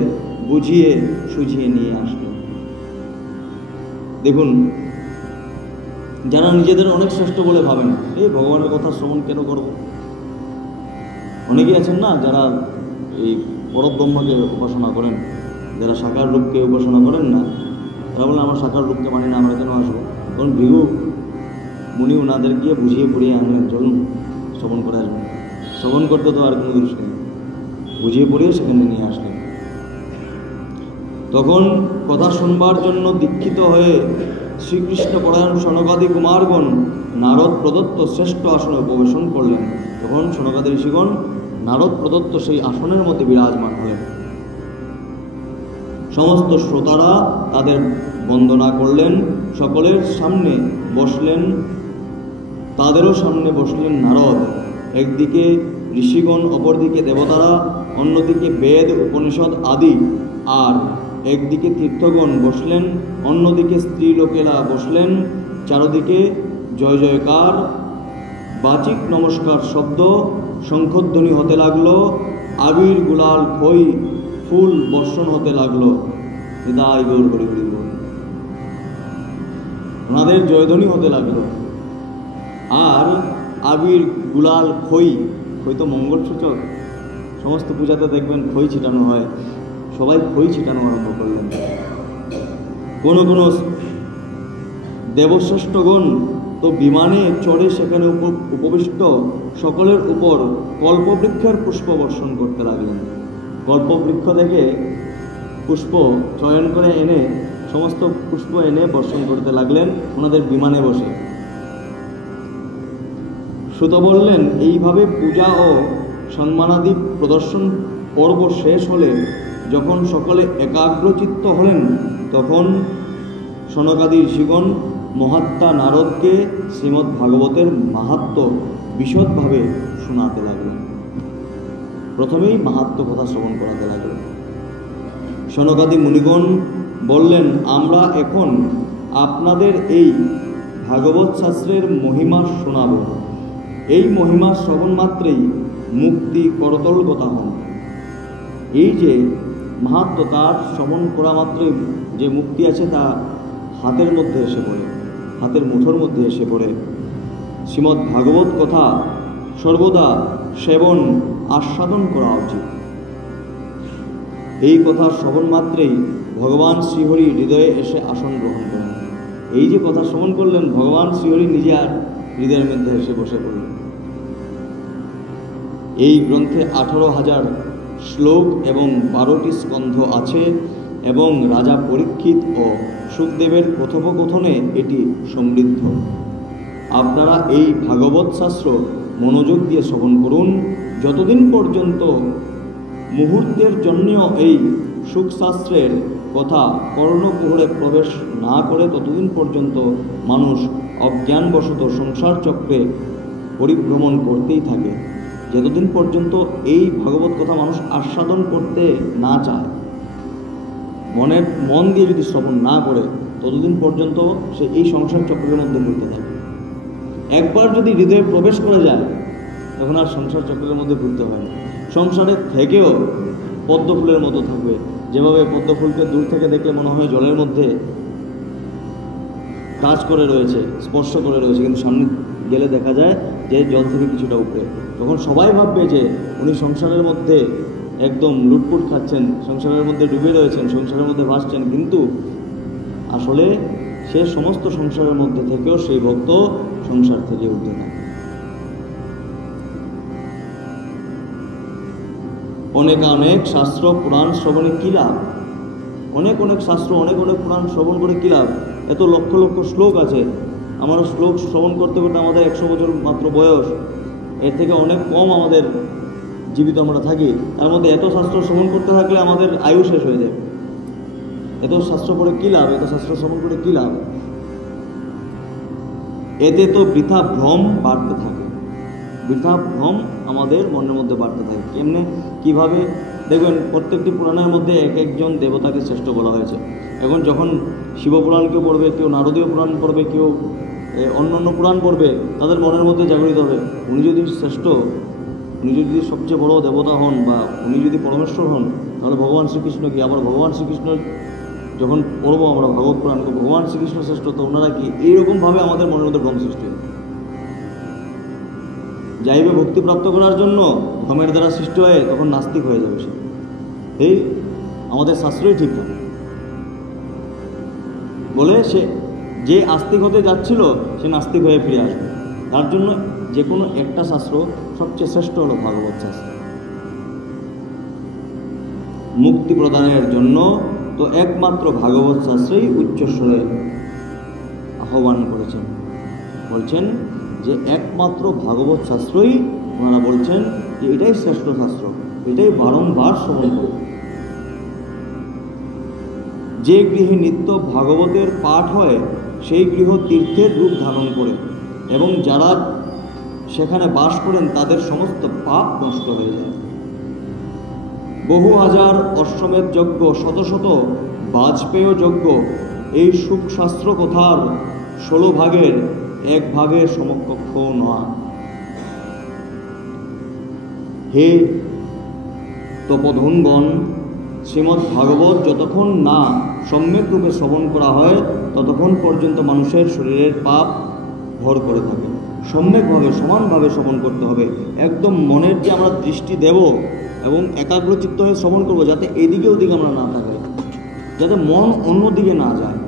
বুঝিয়ে সুঝিয়ে নিয়ে আসলেন। দেখুন, যারা নিজেদের অনেক শ্রেষ্ঠ বলে ভাবেন, এই ভগবানের কথা শ্রবণ কেন করব? অনেকেই আছেন না যারা এই পরব্রহ্মকে উপাসনা করেন, যারা সাকার রূপকে উপাসনা করেন না, তারা বলেন আমরা সাকার রূপকে মানি না, আমরা কেন আসবো? কারণ ভৃগু মুনি ওনাদের গিয়ে বুঝিয়ে পড়িয়ে আনলেন, চলুন শ্রবণ করে আসবেন। শ্রবণ করতে তো আর কোনো দোষ নেই, বুঝিয়ে পড়িয়ে সেখানে নিয়ে আসলেন। তখন কথা শুনবার জন্য দীক্ষিত হয়ে শ্রীকৃষ্ণ পরায়ণ সনকাদি কুমারগণ নারদ প্রদত্ত শ্রেষ্ঠ আসনে উপবেশন করলেন। তখন সনকাদি ঋষিগণ নারদ প্রদত্ত সেই আসনের মধ্যে বিরাজমান হলেন। সমস্ত শ্রোতারা তাদের বন্দনা করলেন, সকলের সামনে বসলেন, তাদেরও সামনে বসলেন নারদ। একদিকে ঋষিগণ, অপরদিকে দেবতারা, অন্যদিকে বেদ, উপনিষদ আদি, আর একদিকে তীর্থগণ বসলেন, অন্যদিকে স্ত্রী লোকেরা বসলেন। চারদিকে জয় জয়কার, বাচিক নমস্কার শব্দ, শঙ্খধ্বনি হতে লাগলো, আবির, গুলাল, খই, ফুল বর্ষণ হতে লাগলো। হৃদয় গৌর হরি হরি বল, ওনাদের জয়ধ্বনি হতে লাগলো। আর আবির, গুলাল, খই, খই তো মঙ্গলসূচক, সমস্ত পূজাতে দেখবেন খই ছিটানো হয়, সবাই খই ছিটানো আরম্ভ করলেন। কোন কোন দেবশ্রেষ্ঠগণ তো বিমানে চড়ে সেখানে উপবিষ্ট সকলের উপর কল্পবৃক্ষের পুষ্প বর্ষণ করতে লাগলেন। কল্পবৃক্ষ থেকে পুষ্প চয়ন করে এনে সমস্ত পুষ্প এনে বর্ষণ করতে লাগলেন ওনাদের বিমানে বসে। সুত বললেন, এইভাবে পূজা ও সম্মানাদি প্রদর্শন পর্ব শেষ হলে যখন সকলে একাগ্রচিত্ত হলেন, তখন সনকাদি ঋষিগণ মহাত্মা নারদকে শ্রীমদ্ ভাগবতের মাহাত্ম্য বিশদভাবে শোনাতে লাগলেন। প্রথমেই মাহাত্ম্য কথা শ্রবণ করাতে লাগলেন। সনকাদি মুনিগণ বললেন, আমরা এখন আপনাদের এই ভাগবত শাস্ত্রের মহিমা শোনাব। এই মহিমা শ্রবণ মাত্রেই মুক্তি করতলগতা হন। এই যে মাহাত্ম্য, তার শ্রবণ করা মাত্রই যে মুক্তি আছে তা হাতের মধ্যে এসে পড়ে, হাতের মুঠোর মধ্যে এসে পড়ে। শ্রীমদ্ ভাগবত কথা সর্বদা সেবন আস্বাদন করা উচিত। এই কথা শ্রবণ মাত্রেই ভগবান শ্রীহরি হৃদয়ে এসে আসন গ্রহণ করেন। এই যে কথা শ্রবণ করলেন, ভগবান শ্রীহরি নিজে আর হৃদয়ের মধ্যে এসে বসে পড়লেন। এই গ্রন্থে 18,000 শ্লোক এবং 12টি স্কন্ধ আছে এবং রাজা পরীক্ষিত ও সুখদেবের কথোপকথনে এটি সমৃদ্ধ। আপনারা এই ভাগবত শাস্ত্র মনোযোগ দিয়ে শ্রবণ করুন। যতদিন পর্যন্ত মুহূর্তের জন্য এই সুখশাস্ত্রের কথা কর্ণকুহরে প্রবেশ না করে ততদিন পর্যন্ত মানুষ অজ্ঞানবশত সংসার চক্রে পরিভ্রমণ করতেই থাকে। যতদিন পর্যন্ত এই ভাগবত কথা মানুষ আস্বাদন করতে না চায়, মন দিয়ে যদি শ্রবণ না করে, ততদিন পর্যন্ত সে এই সংসার চক্রের মধ্যে ঘুরতে থাকে। একবার যদি হৃদয়ে প্রবেশ করে যায়, তখন আর সংসার চক্রের মধ্যে ঘুরতে হয় না। সংসারের থেকেও পদ্ম ফুলের মতো থাকবে। যেভাবে পদ্ম ফুলকে দূর থেকে দেখলে মনে হয় জলের মধ্যে কাজ করে রয়েছে, স্পর্শ করে রয়েছে, কিন্তু সামনে গেলে দেখা যায় যে জল থেকে কিছুটা উপরে। তখন সবাই ভাববে যে উনি সংসারের মধ্যে একদম লুটপুট খাচ্ছেন, সংসারের মধ্যে ডুবে রয়েছেন, সংসারের মধ্যে ভাসছেন, কিন্তু আসলে সে সমস্ত সংসারের মধ্যে থেকেও সেই ভক্ত সংসার থেকে উঠতে থাকে। অনেক শাস্ত্র পুরাণ শ্রবণে কী লাভ? অনেক শাস্ত্র অনেক পুরাণ শ্রবণ করে কী লাভ? এত লক্ষ লক্ষ শ্লোক আছে। আমরা শ্লোক শ্রবণ করতে করতে আমাদের 100 বছর মাত্র বয়স, এর থেকে অনেক কম আমাদের জীবিত আমরা থাকি। তার মধ্যে এত শাস্ত্র শ্রবণ করতে থাকলে আমাদের আয়ু শেষ হয়ে যাবে। এত শাস্ত্র পড়ে কী লাভ? এত শাস্ত্র শ্রবণ করে কী লাভ? এতে তো বৃথা ভ্রম বাড়তে থাকে। বৃথা ভ্রম আমাদের মনের মধ্যে বাড়তে থাকে। কেমনে, কিভাবে? দেখবেন প্রত্যেকটি পুরাণের মধ্যে এক একজন দেবতাকে শ্রেষ্ঠ বলা হয়েছে। এখন যখন শিবপুরাণ কেউ পড়বে, কেউ নারদীয় পুরাণ পড়বে, কেউ অন্য পুরাণ পড়বে, তাদের মনের মধ্যে জাগরিত হবে উনি যদি শ্রেষ্ঠ, উনি যদি সবচেয়ে বড় দেবতা হন, বা উনি যদি পরমেশ্বর হন, তাহলে ভগবান শ্রীকৃষ্ণ কি? আবার ভগবান শ্রীকৃষ্ণ যখন পড়বো আমরা ভাগবত পুরাণ, ভগবান শ্রীকৃষ্ণ শ্রেষ্ঠ, তো ওনারা কি? এইরকমভাবে আমাদের মনের মধ্যে ভ্রম সৃষ্টি হয়। যাইবে ভক্তি প্রাপ্ত করার জন্য ভ্রমের দ্বারা সৃষ্টি হয়ে তখন নাস্তিক হয়ে যাবে সে। এই আমাদের শাস্ত্রই ঠিক থাকে বলে সে যে আস্তিক হতে যাচ্ছিল সে নাস্তিক হয়ে ফিরে আসবে। তার জন্য যে কোনো একটা শাস্ত্র সবচেয়ে শ্রেষ্ঠ হলো ভাগবত শাস্ত্র। মুক্তি প্রদানের জন্য তো একমাত্র ভাগবত শাস্ত্রেই উচ্চস্বরে আহ্বান করেছেন। বলছেন যে একমাত্র ভাগবত শাস্ত্রই, ওনারা বলছেন যে এটাই শ্রেষ্ঠ শাস্ত্র, এটাই বারংবার শ্রবণ করুন। যে গৃহে নিত্য ভাগবতের পাঠ হয় সেই গৃহ তীর্থের রূপ ধারণ করে, এবং যারা সেখানে বাস করেন তাদের সমস্ত পাপ নষ্ট হয়ে যায়। বহু হাজার অশ্বমেধ যজ্ঞ, শত শত বাজপেয় যজ্ঞ এই সুখশাস্ত্র কথার 16 ভাগের 1 ভাগের সমকক্ষ নয়। হে তপোধনগণ, শ্রীমদ্ ভাগবত যতক্ষণ না সম্যক রূপে শ্রবণ করা হয় ততক্ষণ পর্যন্ত মানুষের শরীরের পাপ ভর করে থাকে। সম্যকভাবে সমানভাবে শ্রবণ করতে হবে। একদম মনের যে আমরা দৃষ্টি দেব এবং একাগ্রচিত্ত হয়ে শ্রবণ করবো, যাতে এদিকে ওদিকে আমরা না থাকি, যাতে মন অন্যদিকে না যায়।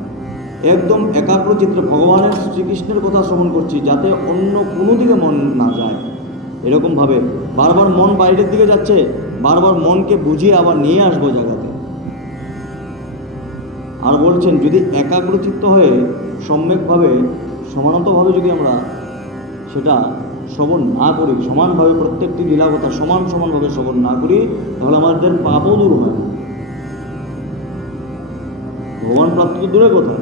একদম একাগ্রচিত্তে ভগবানের শ্রীকৃষ্ণের কথা শ্রবণ করছি, যাতে অন্য কোনো দিকে মন না যায়। এরকমভাবে বারবার মন বাইরের দিকে যাচ্ছে, বারবার মনকে বুঝিয়ে আবার নিয়ে আসবো জায়গাতে। আর বলছেন যদি একাগ্রচিত্ত হয়ে সম্যকভাবে সমানতভাবে যদি আমরা সেটা শ্রবণ না করি, সমানভাবে প্রত্যেকটি লীলা কথা সমানভাবে শ্রবণ না করি, তাহলে আমাদের পাপও দূর হয় না। ভগবান প্রাপ্ত তো দূরের কথা,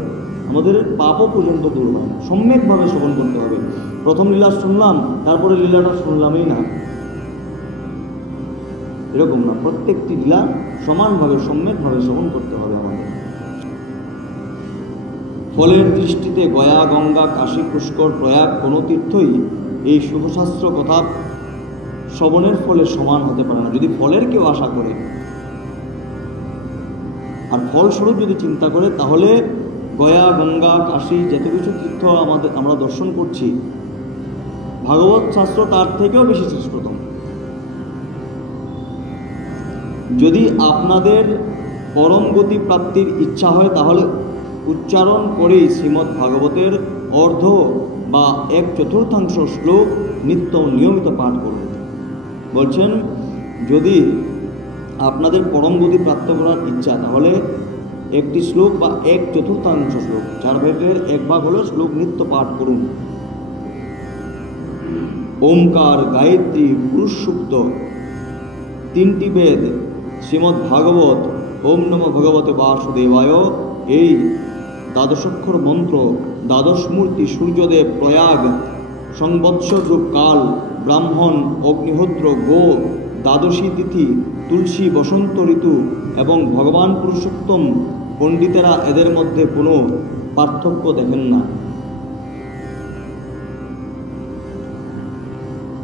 আমাদের পাপও পর্যন্ত দূর হয় না। সম্যকভাবে শ্রবণ করতে হবে। প্রথম লীলা শুনলাম, তারপরে লীলাটা শুনলামই না, এরকম না। প্রত্যেকটি লীলা সমানভাবে সম্যকভাবে শ্রবণ করতে হবে আমাদের। ফলের দৃষ্টিতে গয়া, গঙ্গা, কাশী, পুষ্কর, প্রয়াগ কোনো তীর্থই এই শুভশাস্ত্র কথা শ্রবণের ফলে সমান হতে পারে না, যদি ফলের কেউ আশা করে। আর ফলস্বরূপ যদি চিন্তা করে, তাহলে গয়া, গঙ্গা, কাশী যত কিছু তীর্থ আমরা দর্শন করছি, ভাগবত শাস্ত্র তার থেকেও বেশি শ্রেষ্ঠতম। যদি আপনাদের পরম গতি প্রাপ্তির ইচ্ছা হয়, তাহলে উচ্চারণ করেই শ্রীমদ্ ভাগবতের অর্ধ বা 1/4 শ্লোক নিত্য নিয়মিত পাঠ করুন। বলছেন যদি আপনাদের পরম গতি প্রাপ্ত করার ইচ্ছা, তাহলে একটি শ্লোক বা 1/4 শ্লোক, 4 ভাগের 1 ভাগ হলো শ্লোক নিত্য পাঠ করুন। ওমকার, গায়ত্রী, পুরুষ সূক্ত, 3টি বেদ, শ্রীমদ্ ভাগবত, ওম নমো ভগবতে বাসুদেবায়, এই দ্বাদশাক্ষর মন্ত্র, দ্বাদশ মূর্তি, সূর্যদেব, প্রয়াগ, সংবৎসর রূপ কাল, ব্রাহ্মণ, অগ্নিহোত্র, গো, দ্বাদশী তিথি, তুলসী, বসন্ত ঋতু এবং ভগবান পুরুষোত্তম, পণ্ডিতেরা এদের মধ্যে কোনো পার্থক্য দেখেন না।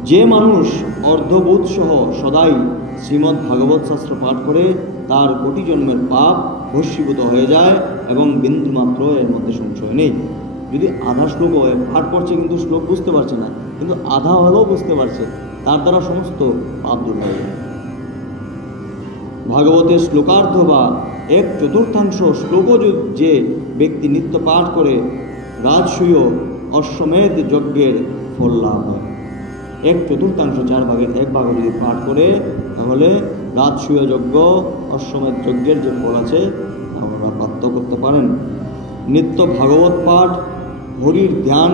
যে মানুষ অর্ধবোধ সহ সদাই শ্রীমদ্ ভাগবত শাস্ত্র পাঠ করে তার কোটি জন্মের পাপ ভস্মীভূত হয়ে যায় এবং বিন্দুমাত্র এর মধ্যে সংশয় নেই। যদি আধা শ্লোক পাঠ করছে কিন্তু শ্লোক বুঝতে পারছে না, কিন্তু আধা হলেও বুঝতে পারছে, তার দ্বারা সমস্ত পাপ দূর হয়ে যায়। ভাগবতের শ্লোকার্ধ বা 1/4 শ্লোকও যে ব্যক্তি নিত্য পাঠ করে রাজসূয় অশ্বমেধ যজ্ঞের ফল লাভ হয়। 1/4, 4 ভাগের 1 ভাগ যদি পাঠ করে তাহলে রাজসূয় যজ্ঞ, অশ্বমেধ যজ্ঞের যে ফল আছে তা আপনারা প্রাপ্ত করতে পারেন। নিত্য ভাগবত পাঠ, হরির ধ্যান,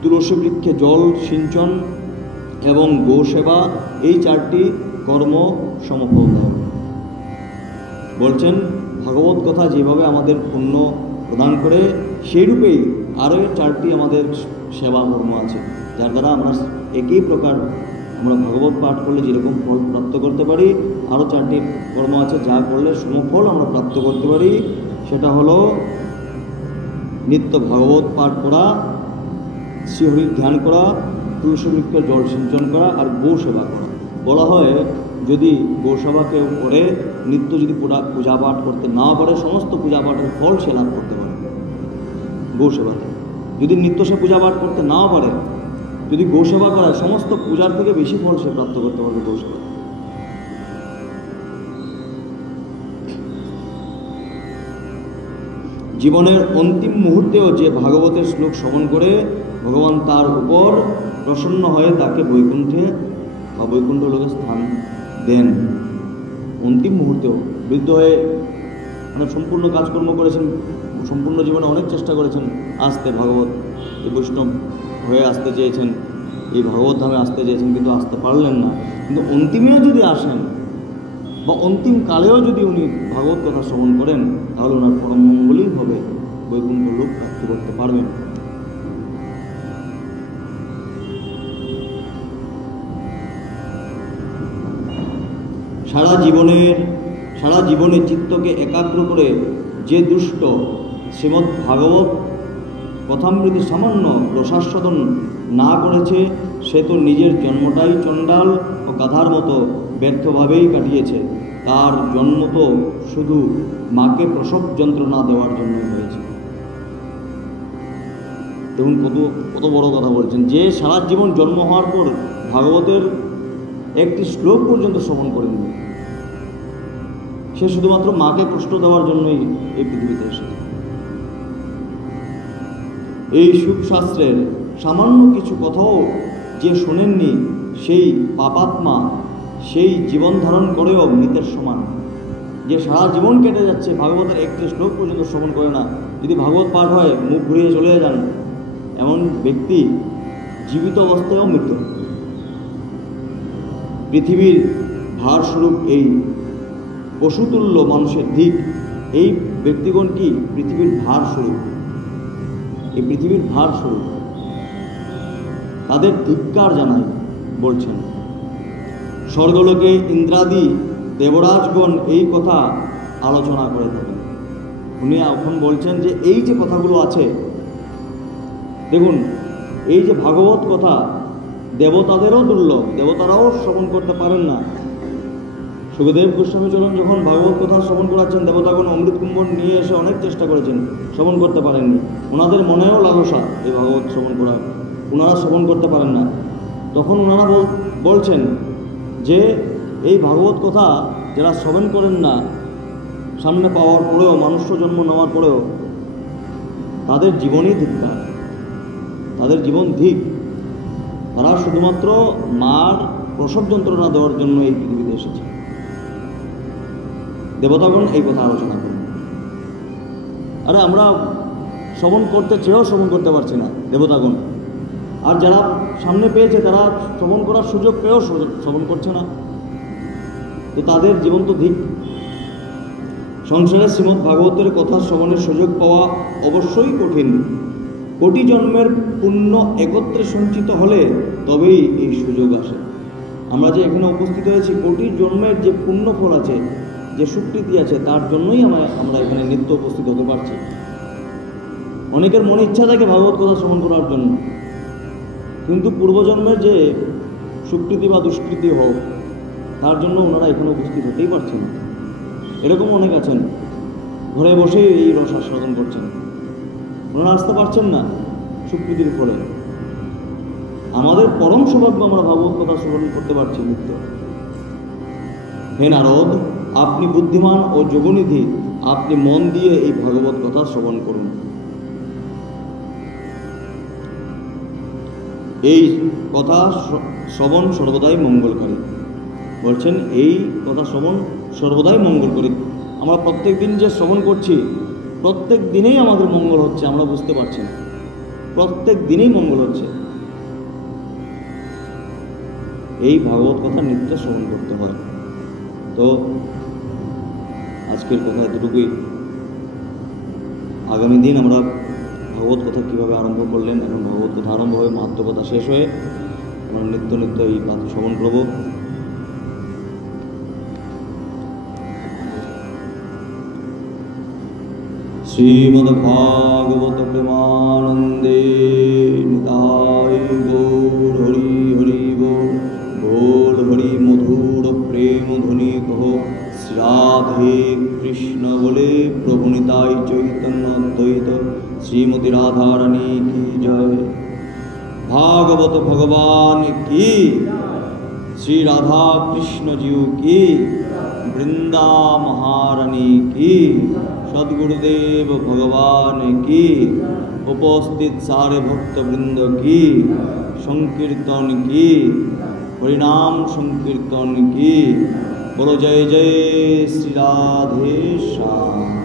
তুলসী বৃক্ষে জল সিঞ্চন এবং গো সেবা, এই 4টি কর্ম সমফল দেয়। বলছেন ভাগবত কথা যেভাবে আমাদের পুণ্য প্রদান করে, সেইরূপেই আরও 4টি আমাদের সেবা কর্ম আছে, যার দ্বারা আমরা একই প্রকার আমরা ভাগবত পাঠ করলে যেরকম ফল প্রাপ্ত করতে পারি, আরও 4টি কর্ম আছে যা করলে সমফল আমরা প্রাপ্ত করতে পারি। সেটা হলো নিত্য ভাগবত পাঠ করা, শ্রীহরির ধ্যান করা, তুলসী বৃক্ষে জল সিঞ্চন করা আর গো সেবা করা। বলা হয় যদি গো সেবা কেউ করে, নিত্য যদি পূজা পাঠ করতে না পারে, সমস্ত পূজা পাঠের ফল সে লাভ করতে পারে গো সেবাতে। যদি নিত্য সে পূজা পাঠ করতে না পারে, যদি গো সেবা করায়, সমস্ত পূজার থেকে বেশি ফল সে প্রাপ্ত করতে পারবে গো সেবা। জীবনের অন্তিম মুহূর্তেও যে ভাগবতের শ্লোক শ্রবণ করে ভগবান তার উপর প্রসন্ন হয়ে তাকে বৈকুণ্ঠে বা বৈকুণ্ঠ লোকে স্থান দেন। অন্তিম মুহূর্তেও বৃদ্ধ হয়ে মানে সম্পূর্ণ কাজকর্ম করেছেন, সম্পূর্ণ জীবনে অনেক চেষ্টা করেছেন আসতে, ভাগবত এই বৈষ্ণব হয়ে আসতে চেয়েছেন, এই ভাগবত ধামে আসতে চেয়েছেন, কিন্তু আসতে পারলেন না। কিন্তু অন্তিমেও যদি আসেন বা অন্তিম কালেও যদি উনি ভাগবত কথা শ্রবণ করেন, তাহলে ওনার পরম মঙ্গলই হবে, বৈকুণ্ঠ লোক প্রাপ্তি করতে পারবেন। সারা জীবনে চিত্তকে একাগ্র করে যে দুষ্ট শ্রীমদ্ ভাগবত কথামৃতি সামান্য রসাস্বাদন না করেছে, সে তো নিজের জন্মটাই চণ্ডাল ও গাধার মতো ব্যর্থভাবেই কাটিয়েছে। তার জন্ম তো শুধু মাকে প্রসব যন্ত্রণা দেওয়ার জন্যই হয়েছে। দেখুন কত বড় কথা বলছেন, যে সারা জীবন জন্ম হওয়ার পর ভাগবতের একটি শ্লোক পর্যন্ত শ্রবণ করেননি, সে শুধুমাত্র মাকে কষ্ট দেওয়ার জন্যই এই পৃথিবীতে এসেছে। এই সুখশাস্ত্রের সামান্য কিছু কথাও যে শোনেননি, সেই পাপাত্মা, সেই জীবন ধারণ করেও মৃতের সমান। যে সারা জীবন কেটে যাচ্ছে, ভাগবতের একটি শ্লোক পর্যন্ত শ্রবণ করে না, যদি ভাগবত পাঠ হয় মুখ ঘুরিয়ে চলে যান, এমন ব্যক্তি জীবিত অবস্থায়ও মৃত্যু। পৃথিবীর ভারস্বরূপ এই পশুতুল্য মানুষের দিক, এই ব্যক্তিগণ কি পৃথিবীর ভারস্বরূপ, এই পৃথিবীর ভারস্বরূপ, তাদের ধিক্কার জানাই। বলছেন স্বর্গলোকে ইন্দ্রাদি দেবরাজগণ এই কথা আলোচনা করে থাকেন। উনি এখন বলছেন যে এই যে কথাগুলো আছে, দেখুন এই যে ভাগবত কথা দেবতাদেরও দুর্লভ, দেবতারাও শ্রবণ করতে পারেন না। সুখদেব গোস্বামীচরণ যখন ভাগবত কথা শ্রবণ করাচ্ছেন, দেবতাগণ অমৃত কুম্ভন নিয়ে এসে অনেক চেষ্টা করেছেন, শ্রবণ করতে পারেননি। ওনাদের মনেও লালসা এই ভাগবত শ্রবণ করা, ওনারা শ্রবণ করতে পারেন না। তখন ওনারা বলছেন যে এই ভাগবত কথা যারা শ্রবণ করেন না, সামনে পাওয়ার পরেও, মানুষ্য জন্ম নেওয়ার পরেও তাদের জীবনই ধিক্কার, তাদের জীবন ধিক। তারা শুধুমাত্র মার প্রসব যন্ত্রণা দেওয়ার জন্য এই পৃথিবীতে এসেছে। দেবতাগণ এই কথা আলোচনা করেন। আরে আমরা শ্রবণ করতে চেয়েও শ্রবণ করতে পারছি না দেবতাগণ, আর যারা সামনে পেয়েছে তারা শ্রবণ করার সুযোগ পেয়েও শ্রবণ করছে না, তো তাদের জীবন তো ধিক। সংসারে শ্রীমদ্ ভাগবতের কথা শ্রবণের সুযোগ পাওয়া অবশ্যই কঠিন। কোটি জন্মের পুণ্য একত্রে সঞ্চিত হলে তবেই এই সুযোগ আসে। আমরা যে এখানে উপস্থিত হয়েছি, কোটি জন্মের যে পুণ্য ফল আছে, যে স্বীকৃতি আছে, তার জন্যই আমরা এখানে নিত্য উপস্থিত হতে পারছি। অনেকের মনে ইচ্ছা থাকে ভাগবত কথা শ্রবণ করার জন্য, কিন্তু পূর্বজন্মের যে সুকৃতি বা দুষ্কৃতি হোক, তার জন্য ওনারা এখানে উপস্থিত হতেই পারছেন না। এরকম অনেক আছেন, ঘরে বসেই এই রস আস্বাদন করছেন, ওনারা আসতে পারছেন না সুকৃতির ফলে। আমাদের পরম সৌভাগ্য, আমরা ভাগবত কথা শ্রবণ করতে পারছি নিত্য। হে নারদ, আপনি বুদ্ধিমান ও যোগনিধি, আপনি মন দিয়ে এই ভাগবত কথা শ্রবণ করুন। এই কথা শ্রবণ সর্বদাই মঙ্গলকারী। বলছেন এই কথা শ্রবণ সর্বদাই মঙ্গলকারী। আমরা প্রত্যেক দিন যে শ্রবণ করছি, প্রত্যেক দিনেই আমাদের মঙ্গল হচ্ছে, আমরা বুঝতে পারছি না, প্রত্যেক দিনেই মঙ্গল হচ্ছে। এই ভাগবত কথা নিত্য শ্রবণ করতে হয়। তো আজকের কথা এতটুকুই। আগামী দিন আমরা ভাগবত কথা কীভাবে আরম্ভ করলেন, এখন ভাগবত কথা আরম্ভ হয়ে মাহাত্ম্য কথা শেষ হয়ে আমরা নিত্য নিত্য এই পাঠ শ্রবণ করব। শ্রীমদ্ভাগবত প্রেমানন্দে নিতাই গৌর হরি হরি बोल बोल हरि मधुर प्रेम ध्वनि कहो राधे कृष्ण बोले प्रभु निताई चैतन्य अद्वैत श्रीमती राधा रानी की जय। भागवत भगवान की, श्री राधा कृष्ण जी की, वृंदा महारानी की, सद्गुरुदेव भगवान की, उपस्थित सारे भक्त वृंद की, संकीर्तन की, हरिनाम संकीर्तन की। बोलो जय जय श्री राधे श्याम।